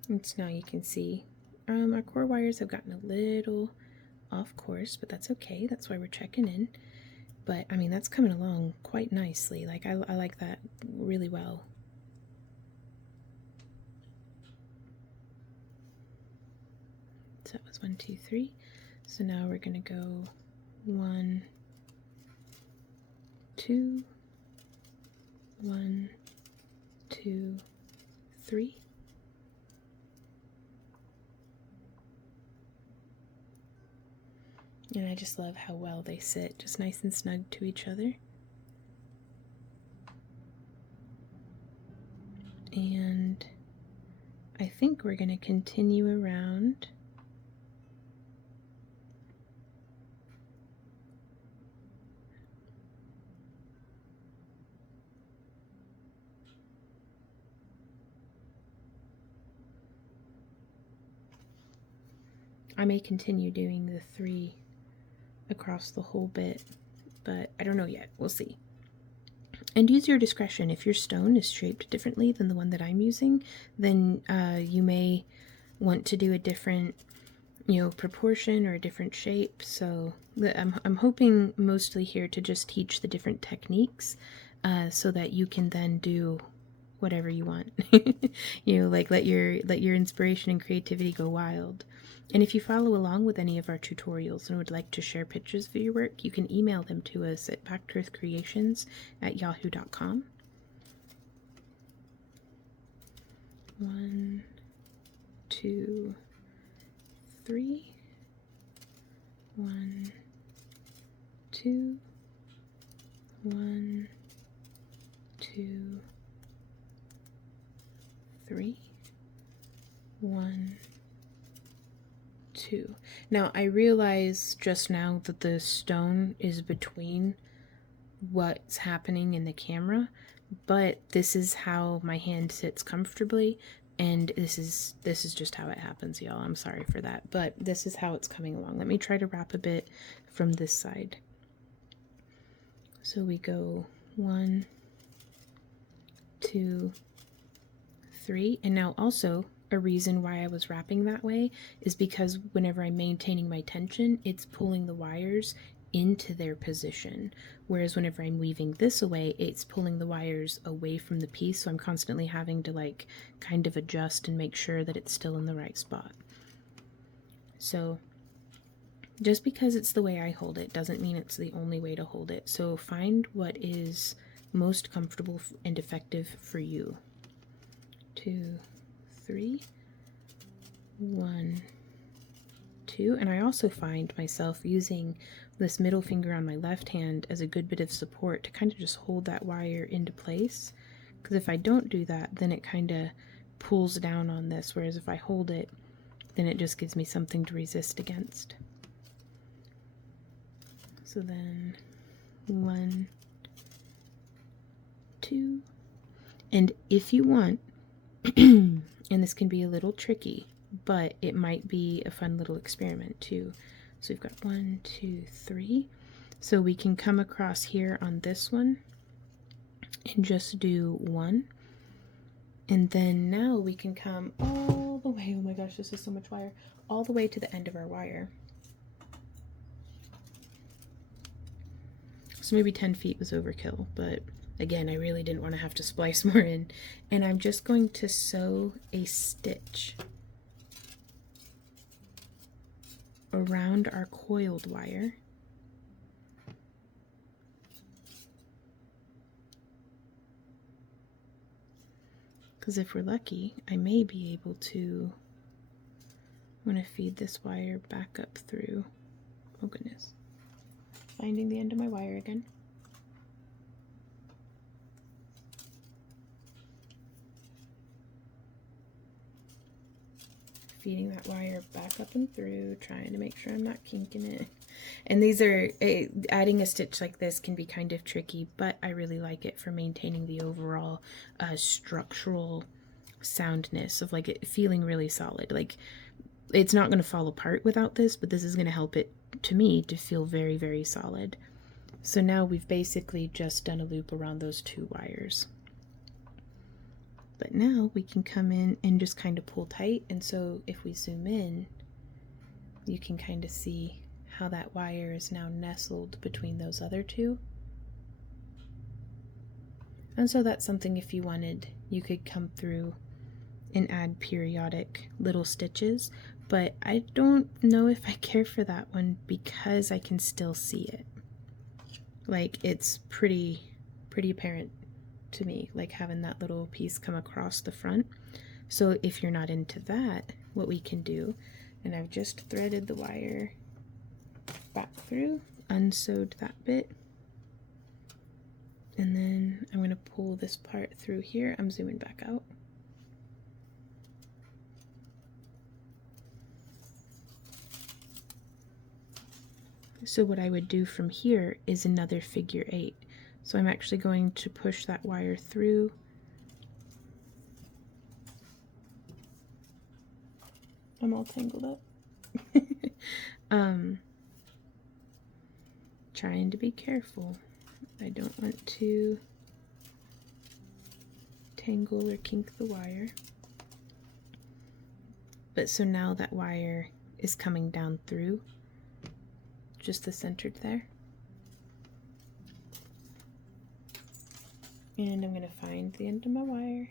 And so now you can see our core wires have gotten a little off course, but that's okay. That's why we're checking in. But I mean, that's coming along quite nicely. Like I like that really well. So that was 1, 2, 3. So now we're gonna go 1, 2, 1, 2, 3. And I just love how well they sit, just nice and snug to each other. And I think we're going to continue around. I may continue doing the 3 across the whole bit, but I don't know yet. We'll see. And use your discretion. If your stone is shaped differently than the one that I'm using, then you may want to do a different, proportion or a different shape. So I'm hoping mostly here to just teach the different techniques so that you can then do whatever you want. Like let your inspiration and creativity go wild. And if you follow along with any of our tutorials and would like to share pictures of your work, you can email them to us at backtoearthcreations@yahoo.com. 1, 2, 3. 1, 2, 1, 2, 3. 1, 2. Now I realize just now that the stone is between what's happening in the camera, but this is how my hand sits comfortably, and this is just how it happens, y'all. I'm sorry for that, but this is how it's coming along. Let me try to wrap a bit from this side. So we go 1, 2, 3, and now also a reason why I was wrapping that way is because whenever I'm maintaining my tension, it's pulling the wires into their position, whereas whenever I'm weaving this away, it's pulling the wires away from the piece, so I'm constantly having to like kind of adjust and make sure that it's still in the right spot. So just because it's the way I hold it doesn't mean it's the only way to hold it, so find what is most comfortable and effective for you. 2, 3, 1, 2, and I also find myself using this middle finger on my left hand as a good bit of support to kind of just hold that wire into place, because if I don't do that, then it kind of pulls down on this, whereas if I hold it, then it just gives me something to resist against. So then 1, 2, and if you want, and this can be a little tricky, but it might be a fun little experiment too. So we've got 1, 2, 3. So we can come across here on this one and just do 1. And then now we can come all the way, oh my gosh, this is so much wire, all the way to the end of our wire. So maybe 10 feet was overkill, but again, I really didn't want to have to splice more in. And I'm just going to sew a stitch around our coiled wire. Because if we're lucky, I may be able to, I'm going to feed this wire back up through, oh goodness, finding the end of my wire again. feeding that wire back up and through, trying to make sure I'm not kinking it. And these are, adding a stitch like this can be kind of tricky, but I really like it for maintaining the overall structural soundness of like it feeling really solid. Like it's not going to fall apart without this, but this is going to help it, to me, to feel very, very solid. So now we've basically just done a loop around those 2 wires. But now we can come in and just kind of pull tight, and so if we zoom in, you can kind of see how that wire is now nestled between those other 2. And so that's something, if you wanted, you could come through and add periodic little stitches, but I don't know if I care for that one because I can still see it. Like, it's pretty apparent to me, like having that little piece come across the front. So if you're not into that, what we can do, and I've just threaded the wire back through, unsewed that bit, and then I'm going to pull this part through here. I'm zooming back out. So what I would do from here is another figure 8. So I'm actually going to push that wire through. I'm all tangled up. Trying to be careful. I don't want to tangle or kink the wire. But so now that wire is coming down through, just the centered there. And I'm going to find the end of my wire.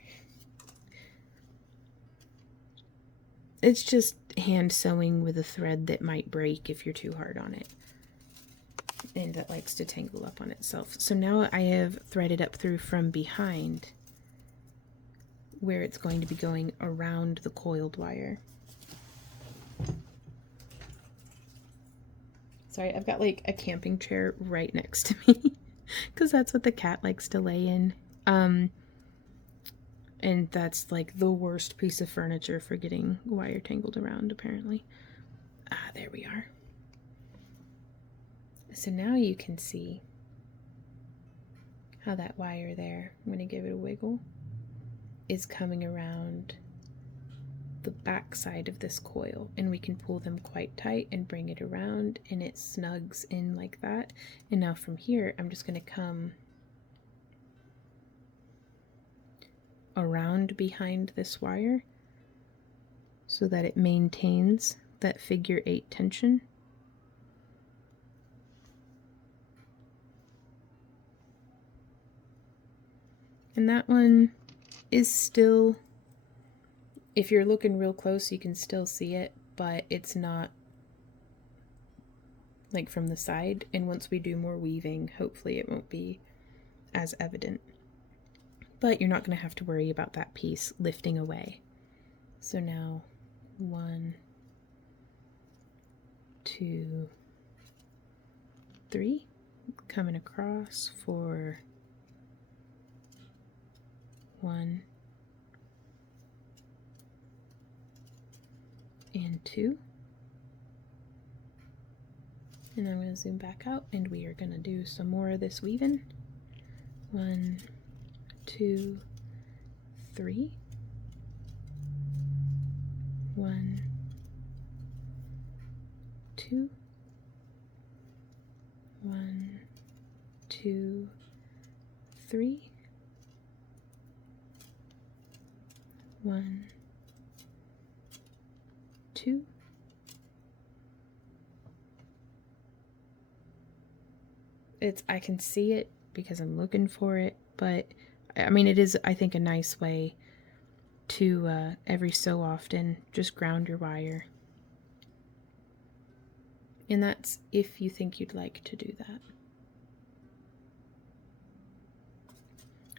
It's just hand sewing with a thread that might break if you're too hard on it, and that likes to tangle up on itself. So now I have threaded up through from behind where it's going to be going around the coiled wire. Sorry, I've got like a camping chair right next to me because that's what the cat likes to lay in. And that's like the worst piece of furniture for getting wire tangled around, apparently. There we are. So now you can see how that wire there, I'm going to give it a wiggle, is coming around the back side of this coil, and we can pull them quite tight and bring it around, and it snugs in like that. And now from here I'm just going to come around behind this wire so that it maintains that figure 8 tension. And that one is still, if you're looking real close, you can still see it, but it's not like from the side. And once we do more weaving, hopefully it won't be as evident. But you're not going to have to worry about that piece lifting away. So now 1, 2, 3, coming across for 1 and 2. And I'm going to zoom back out, and we are going to do some more of this weaving. 1, 2, 3. 1, 2. 1, 2, 3. 1, 2. I can see it because I'm looking for it, but I mean, it is, I think, a nice way to every so often just ground your wire. And that's if you think you'd like to do that.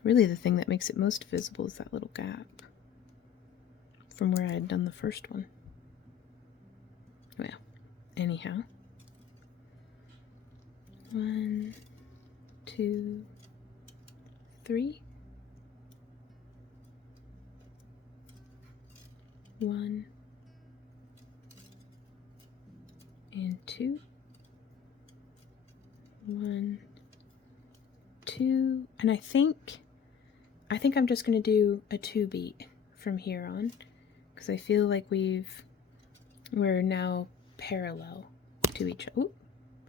Really, the thing that makes it most visible is that little gap from where I had done the first one. Well, anyhow. 1, 2, 3. 1, and 2. 1, 2, and I think I'm just going to do a 2 beat from here on, because I feel like we're now parallel to each other. Oop,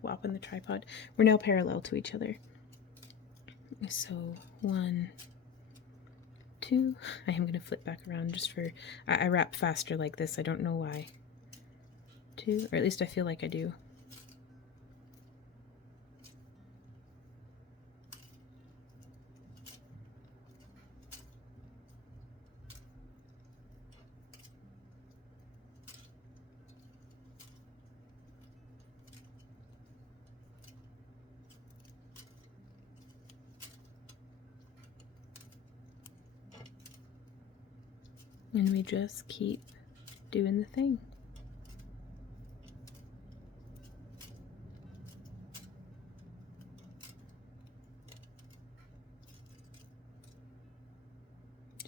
whopping the tripod. We're now parallel to each other. So 1, 2. I am going to flip back around just for, I wrap faster like this. I don't know why. 2, or at least I feel like I do. And we just keep doing the thing.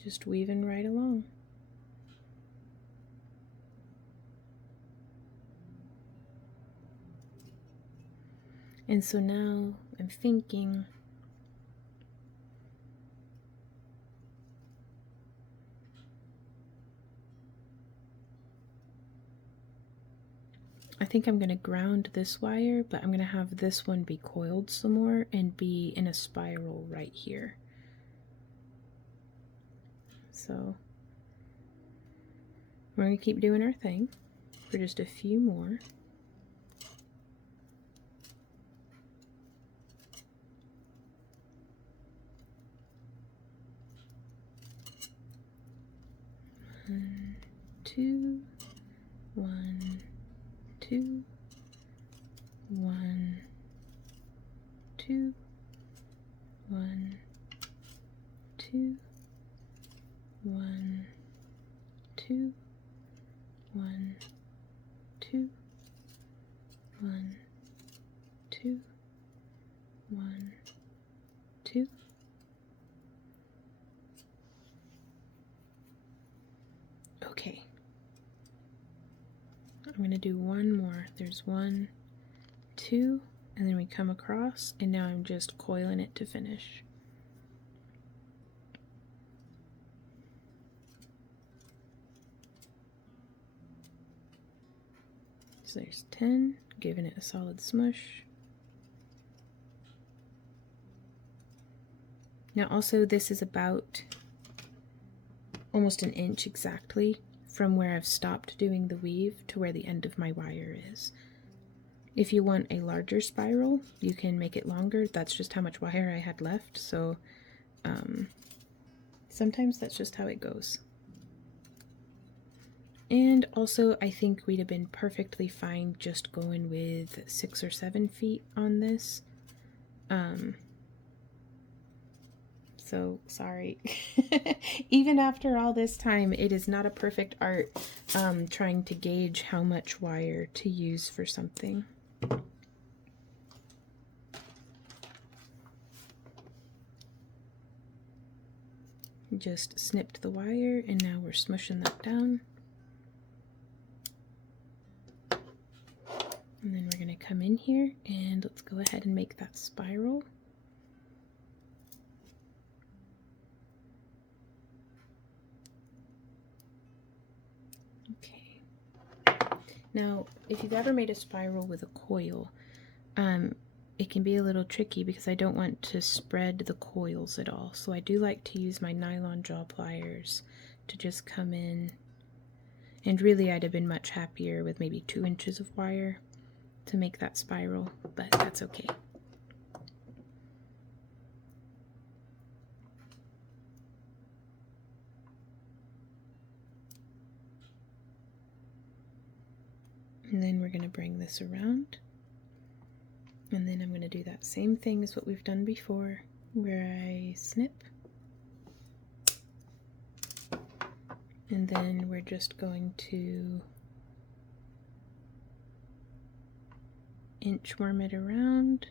Just weaving right along. And so now I'm thinking, I think I'm going to ground this wire, but I'm going to have this one be coiled some more and be in a spiral right here. So we're going to keep doing our thing for just a few more. One, 2, 1, 2, 1, 2, 1, 2, 1, 2, 1, 2, 1, 2, 1, 2. Okay. I'm going to do one more. There's 1, 2, and then we come across, and now I'm just coiling it to finish. So there's 10, giving it a solid smush. Now also this is about almost an inch exactly from where I've stopped doing the weave to where the end of my wire is. If you want a larger spiral, you can make it longer. That's just how much wire I had left, so sometimes that's just how it goes. And also, I think we'd have been perfectly fine just going with 6 or 7 feet on this. So sorry. Even after all this time, it is not a perfect art trying to gauge how much wire to use for something. Just snipped the wire, and now we're smushing that down. And then we're going to come in here and let's go ahead and make that spiral. Okay. Now, if you've ever made a spiral with a coil, it can be a little tricky because I don't want to spread the coils at all. So I do like to use my nylon jaw pliers to just come in. And really, I'd have been much happier with maybe 2 inches of wire to make that spiral, but that's okay. And then we're going to bring this around, and then I'm going to do that same thing as what we've done before, where I snip, and then we're just going to inchworm it around.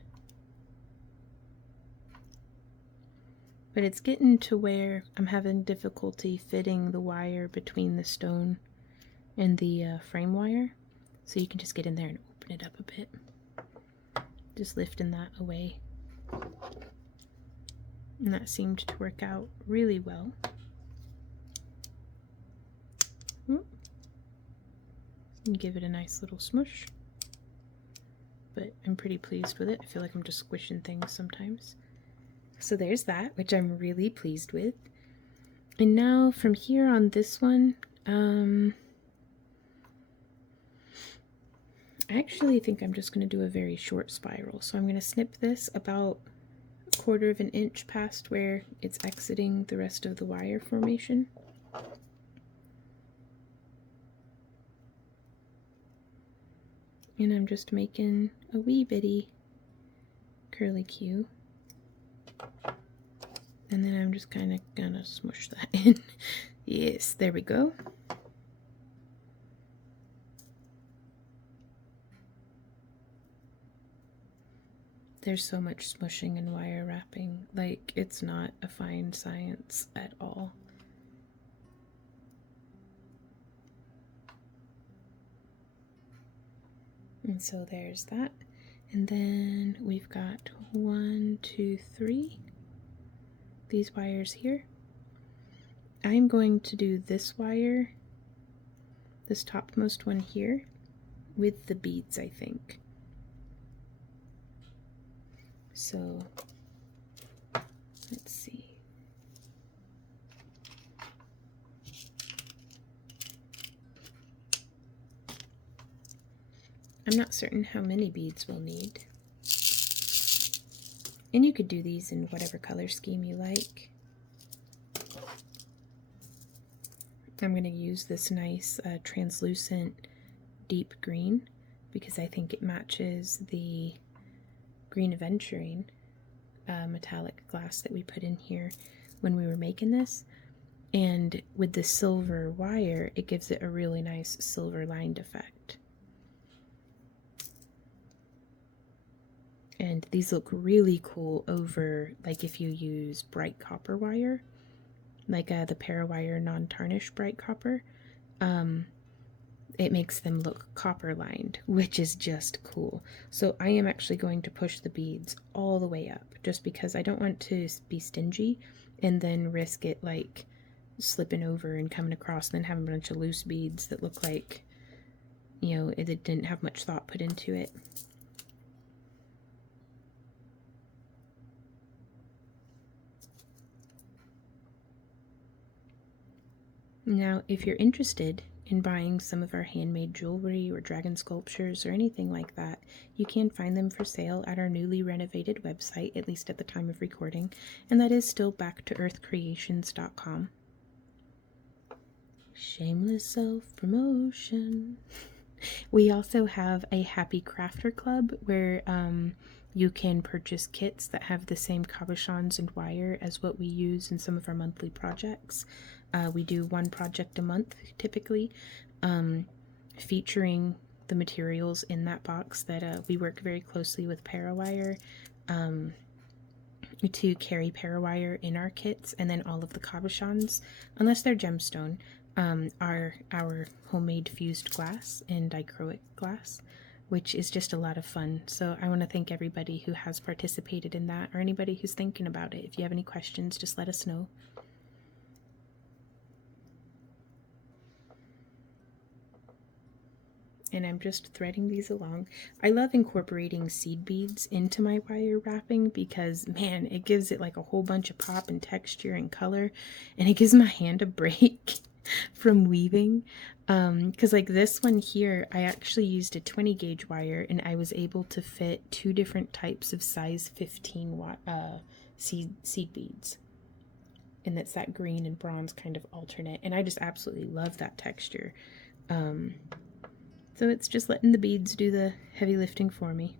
But it's getting to where I'm having difficulty fitting the wire between the stone and the frame wire. So you can just get in there and open it up a bit. Just lifting that away. And that seemed to work out really well. And give it a nice little smush. But I'm pretty pleased with it. I feel like I'm just squishing things sometimes. So there's that, which I'm really pleased with. And now from here on this one, I actually think I'm just going to do a very short spiral. So I'm going to snip this about 1/4 of an inch past where it's exiting the rest of the wire formation. And I'm just making a wee bitty curly Q. And then I'm just kind of gonna smush that in. Yes, there we go. There's so much smushing and wire wrapping. Like, it's not a fine science at all. And so there's that. And then we've got 1, 2, 3. These wires here. I'm going to do this wire, this topmost one here, with the beads, I think. So, let's see. I'm not certain how many beads we'll need. And you could do these in whatever color scheme you like. I'm going to use this nice translucent deep green because I think it matches the green aventurine metallic glass that we put in here when we were making this. And with the silver wire, it gives it a really nice silver lined effect. And these look really cool over, like, if you use bright copper wire, like the Parawire non-tarnish bright copper. It makes them look copper lined, which is just cool. So I am actually going to push the beads all the way up, just because I don't want to be stingy and then risk it like slipping over and coming across and then having a bunch of loose beads that look like, you know, it didn't have much thought put into it. Now, if you're interested in buying some of our handmade jewelry or dragon sculptures or anything like that, you can find them for sale at our newly renovated website, at least at the time of recording, and that is still backtoearthcreations.com. Shameless self-promotion. We also have a Happy Crafter Club where you can purchase kits that have the same cabochons and wire as what we use in some of our monthly projects. We do one project a month, typically, featuring the materials in that box that we work very closely with Parawire to carry Parawire in our kits, and then all of the cabochons, unless they're gemstone, are our homemade fused glass and dichroic glass, which is just a lot of fun. So I want to thank everybody who has participated in that, or anybody who's thinking about it. If you have any questions, just let us know. And I'm just threading these along. I love incorporating seed beads into my wire wrapping because, man, it gives it like a whole bunch of pop and texture and color, and it gives my hand a break from weaving. Because like this one here, I actually used a 20 gauge wire and I was able to fit 2 different types of size 15 seed beads. And it's that green and bronze kind of alternate, and I just absolutely love that texture. So it's just letting the beads do the heavy lifting for me.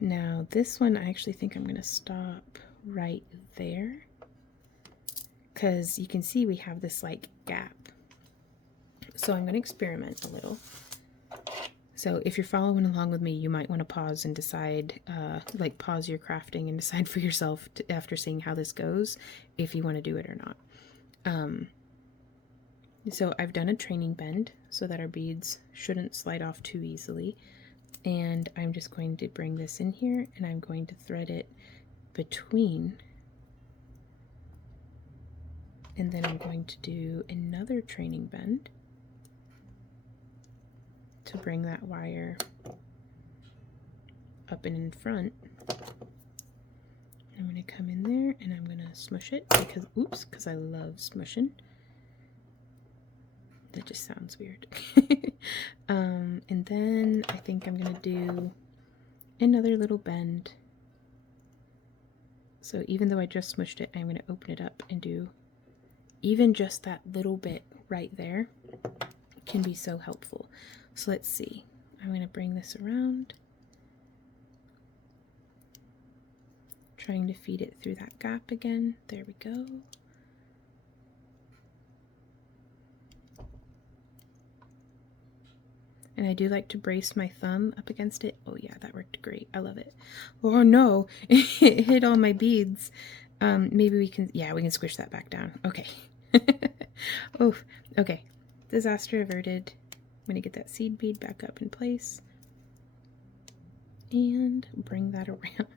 Now this one, I actually think I'm going to stop right there, because you can see we have this like gap. So I'm going to experiment a little. So if you're following along with me, you might want to pause and decide, like pause your crafting and decide for yourself after seeing how this goes, if you want to do it or not. So I've done a training bend so that our beads shouldn't slide off too easily. And I'm just going to bring this in here and I'm going to thread it between, and then I'm going to do another training bend to bring that wire up and in front. I'm going to come in there and I'm going to smush it because, oops, because I love smushing. That just sounds weird. And then I think I'm going to do another little bend. So even though I just smushed it, I'm going to open it up and do even just that little bit right there can be so helpful. So let's see. I'm going to bring this around, trying to feed it through that gap again. There we go. And I do like to brace my thumb up against it. Oh yeah, that worked great. I love it. Oh no, it hit all my beads. Maybe we can, yeah, we can squish that back down. Okay. Oh, okay. Disaster averted. I'm gonna get that seed bead back up in place and bring that around.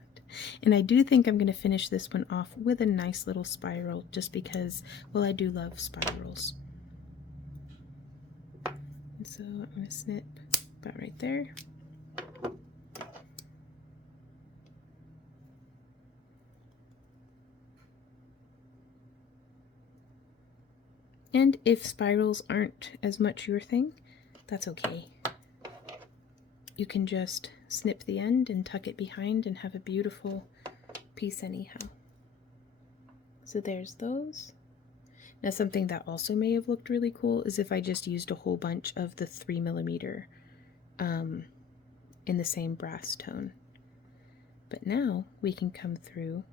And I do think I'm gonna finish this one off with a nice little spiral just because, well, I do love spirals. And so I'm going to snip about right there. And if spirals aren't as much your thing, that's okay. You can just snip the end and tuck it behind and have a beautiful piece anyhow. So there's those. Now something that also may have looked really cool is if I just used a whole bunch of the 3mm in the same brass tone. But now we can come through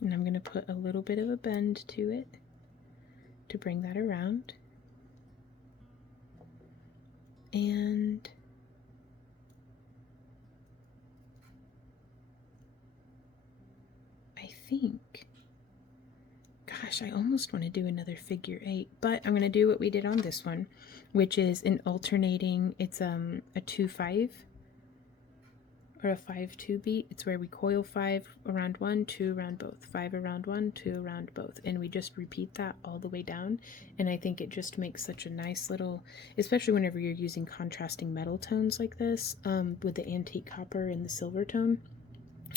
and I'm going to put a little bit of a bend to it to bring that around. And I think, gosh, I almost want to do another figure 8, but I'm going to do what we did on this one, which is an alternating, it's a 2-5 or a 5-2 beat. It's where we coil 5 around one, 2 around both, 5 around one, 2 around both, and we just repeat that all the way down. And I think it just makes such a nice little, especially whenever you're using contrasting metal tones like this, with the antique copper and the silver tone.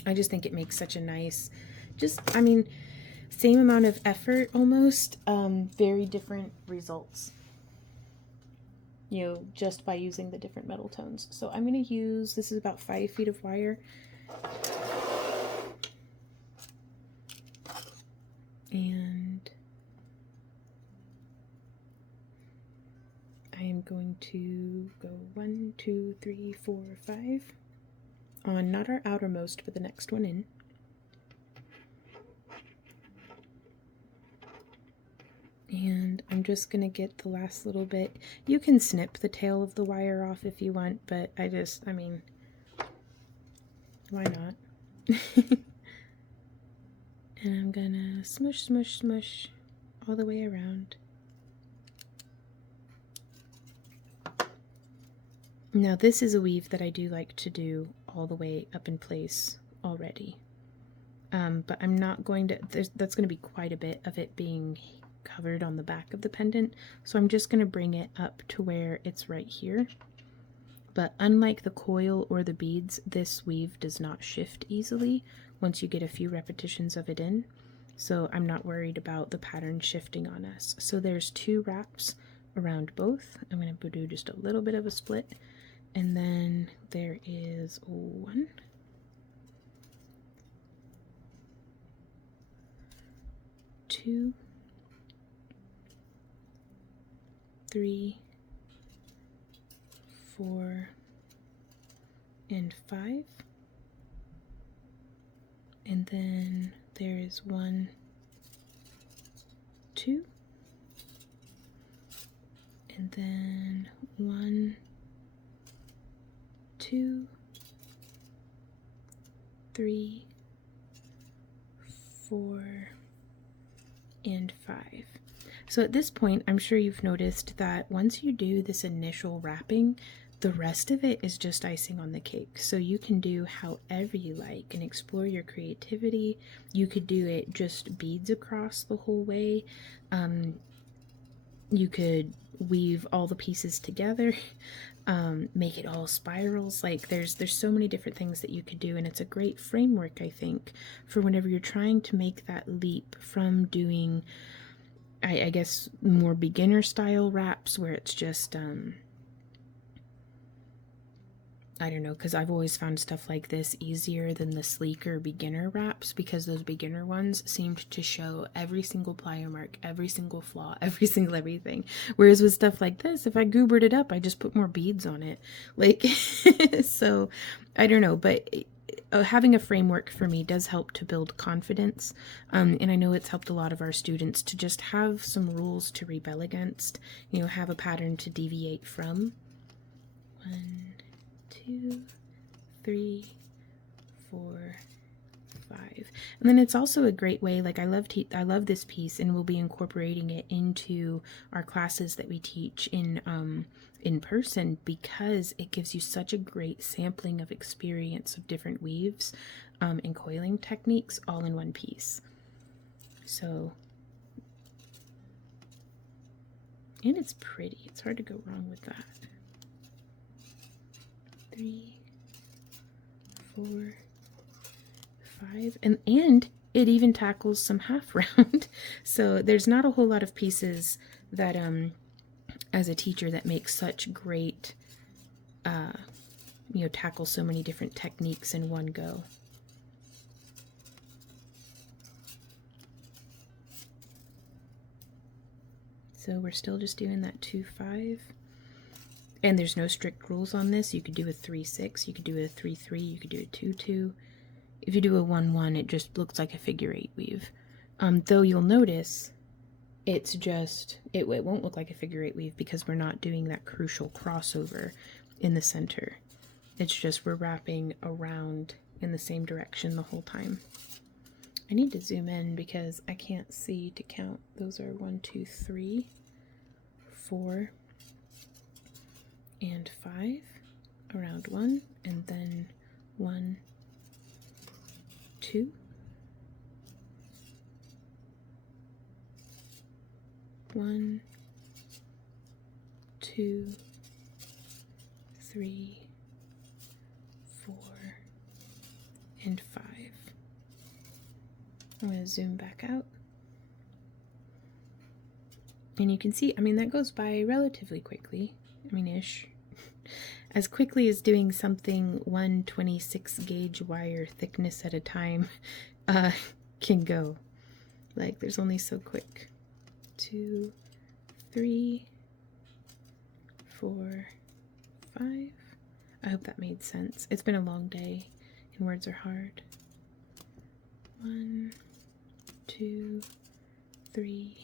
I just think it makes such a nice, just, I mean, same amount of effort almost, very different results, you know, just by using the different metal tones. So I'm going to use, this is about 5 feet of wire. And I am going to go 1, 2, 3, 4, 5 on not our outermost, but the next one in. And I'm just going to get the last little bit. You can snip the tail of the wire off if you want, but I mean, why not? And I'm going to smush, smush, smush all the way around. Now this is a weave that I do like to do all the way up in place already. But I'm not going to, that's going to be quite a bit of it being covered on the back of the pendant, so I'm just going to bring it up to where it's right here. But unlike the coil or the beads, this weave does not shift easily once you get a few repetitions of it in, so I'm not worried about the pattern shifting on us. So there's 2 wraps around both. I'm going to do just a little bit of a split, and then there is 1, 2, 3, 4, and 5, and then there is 1, 2, and then 1, 2, 3, 4, and 5. So at this point, I'm sure you've noticed that once you do this initial wrapping, the rest of it is just icing on the cake. So you can do however you like and explore your creativity. You could do it just beads across the whole way. You could weave all the pieces together, make it all spirals. Like there's so many different things that you could do, and it's a great framework, I think, for whenever you're trying to make that leap from doing, I guess, more beginner style wraps where it's just I don't know, because I've always found stuff like this easier than the sleeker beginner wraps, because those beginner ones seemed to show every single plyo mark, every single flaw, every single everything. Whereas with stuff like this, if I goobered it up, I just put more beads on it. Like, so I don't know, but having a framework for me does help to build confidence. And I know it's helped a lot of our students to just have some rules to rebel against, you know, have a pattern to deviate from. 1, 2, 3, 4, 5. And then it's also a great way, like I love this piece, and we'll be incorporating it into our classes that we teach in person, because it gives you such a great sampling of experience of different weaves and coiling techniques all in one piece. So, and it's pretty. It's hard to go wrong with that. 3, 4, 5, and it even tackles some half round. So there's not a whole lot of pieces that as a teacher that make such great you know, tackle so many different techniques in one go. So we're still just doing that 2-5. And there's no strict rules on this. You could do a 3-6, you could do a 3-3, you could do a 2-2. If you do a 1-1, it just looks like a figure 8 weave. Though you'll notice it's just, it won't look like a figure 8 weave because we're not doing that crucial crossover in the center. It's just we're wrapping around in the same direction the whole time. I need to zoom in because I can't see to count. Those are 1, 2, 3, 4, and 5 around 1, and then 1, 2, 1, 2, 3, 4, and 5. I'm going to zoom back out. And you can see, I mean, that goes by relatively quickly. I mean, ish. As quickly as doing something 1/26 gauge wire thickness at a time can go. Like, there's only so quick. 2, 3, 4, 5. I hope that made sense. It's been a long day and words are hard. 1, 2, 3,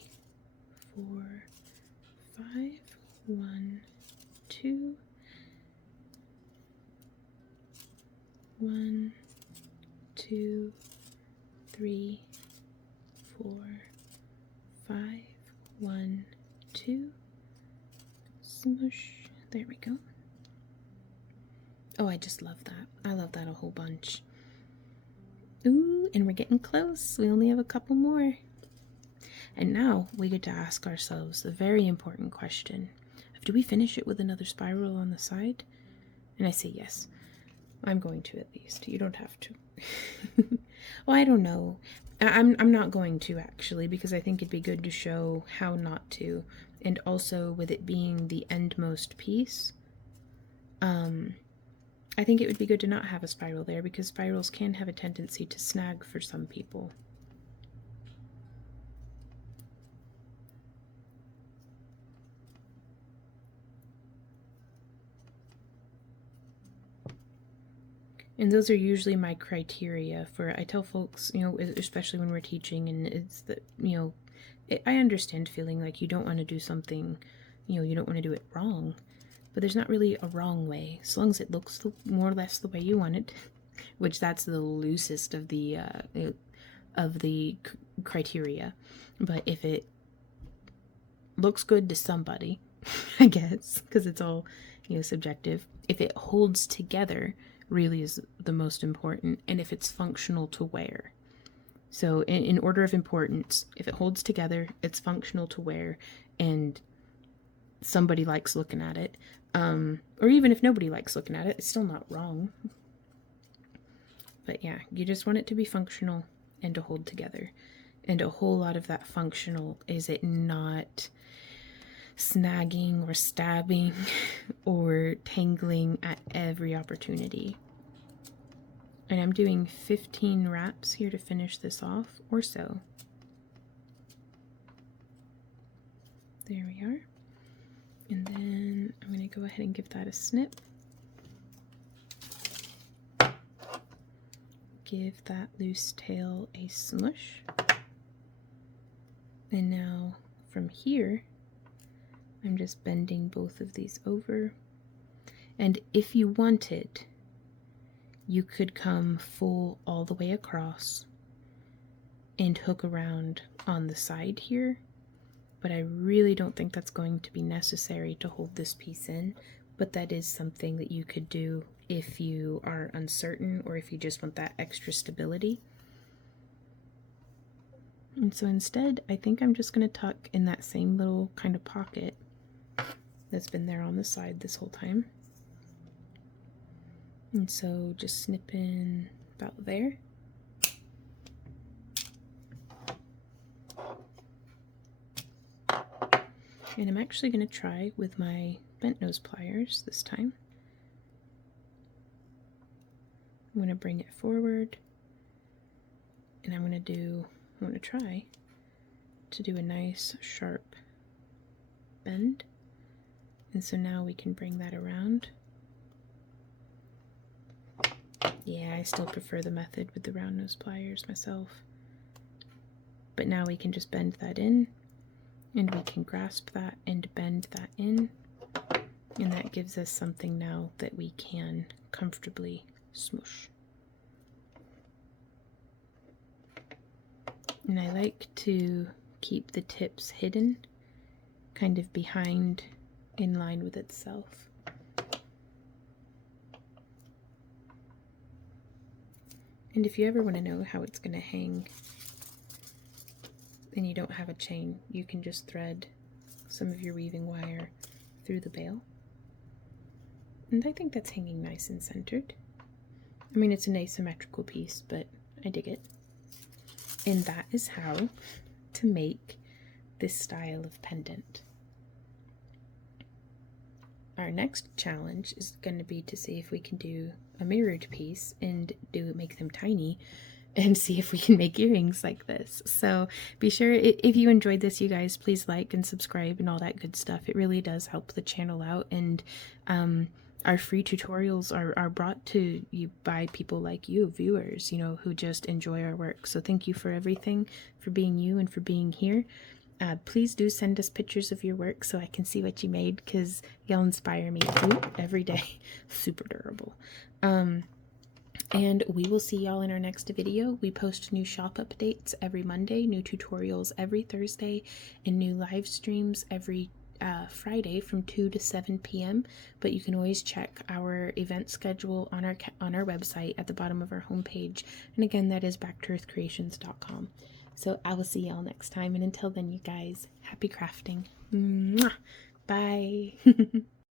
4, 5. 1, 2, 1, 2, 3, 4, 5. 1, 2. Smoosh. There we go. Oh, I just love that. I love that a whole bunch. Ooh, and we're getting close. We only have a couple more. And now we get to ask ourselves the very important question of, do we finish it with another spiral on the side? And I say yes. I'm going to, at least. You don't have to. Well, I don't know. I'm not going to, actually, because I think it'd be good to show how not to. And also, with it being the endmost piece, I think it would be good to not have a spiral there, because spirals can have a tendency to snag for some people. And those are usually my criteria for, I tell folks, you know, especially when we're teaching, and it's that, you know, I understand feeling like you don't want to do something, you know, you don't want to do it wrong, but there's not really a wrong way, as long as it looks more or less the way you want it, which that's the loosest of the criteria. But if it looks good to somebody, I guess, because it's all subjective. If it holds together really is the most important, and if it's functional to wear. So in order of importance, if it holds together, it's functional to wear, and somebody likes looking at it, or even if nobody likes looking at it, it's still not wrong. But yeah, you just want it to be functional and to hold together. And a whole lot of that functional is it not snagging or stabbing or tangling at every opportunity. And I'm doing 15 wraps here to finish this off, or so. There we are. And then I'm going to go ahead and give that a snip. Give that loose tail a smush. And now from here, I'm just bending both of these over. And if you wanted, you could come full all the way across and hook around on the side here, but I really don't think that's going to be necessary to hold this piece in, but that is something that you could do if you are uncertain or if you just want that extra stability. And so instead, I think I'm just going to tuck in that same little kind of pocket that's been there on the side this whole time. And so just snip in about there. And I'm actually going to try with my bent nose pliers this time. I'm going to bring it forward, and I'm going to try to do a nice sharp bend. And so now we can bring that around. Yeah, I still prefer the method with the round nose pliers myself. But now we can just bend that in, and we can grasp that and bend that in. And that gives us something now that we can comfortably smoosh. And I like to keep the tips hidden, kind of behind, in line with itself. And if you ever want to know how it's going to hang and you don't have a chain, you can just thread some of your weaving wire through the bail. And I think that's hanging nice and centered. I mean, it's an asymmetrical piece, but I dig it. And that is how to make this style of pendant. Our next challenge is going to be to see if we can do a mirrored piece and make them tiny and see if we can make earrings like this. So be sure, if you enjoyed this, you guys, please like and subscribe and all that good stuff. It really does help the channel out, and our free tutorials are brought to you by people like you, viewers, you know, who just enjoy our work. So thank you for everything, for being you and for being here. Please do send us pictures of your work so I can see what you made, because y'all inspire me every day. Super durable. And we will see y'all in our next video. We post new shop updates every Monday, new tutorials every Thursday, and new live streams every Friday from 2 to 7 p.m. But you can always check our event schedule on our website at the bottom of our homepage. And again, that is backtoearthcreations.com. So I will see y'all next time. And until then, you guys, happy crafting. Mwah! Bye.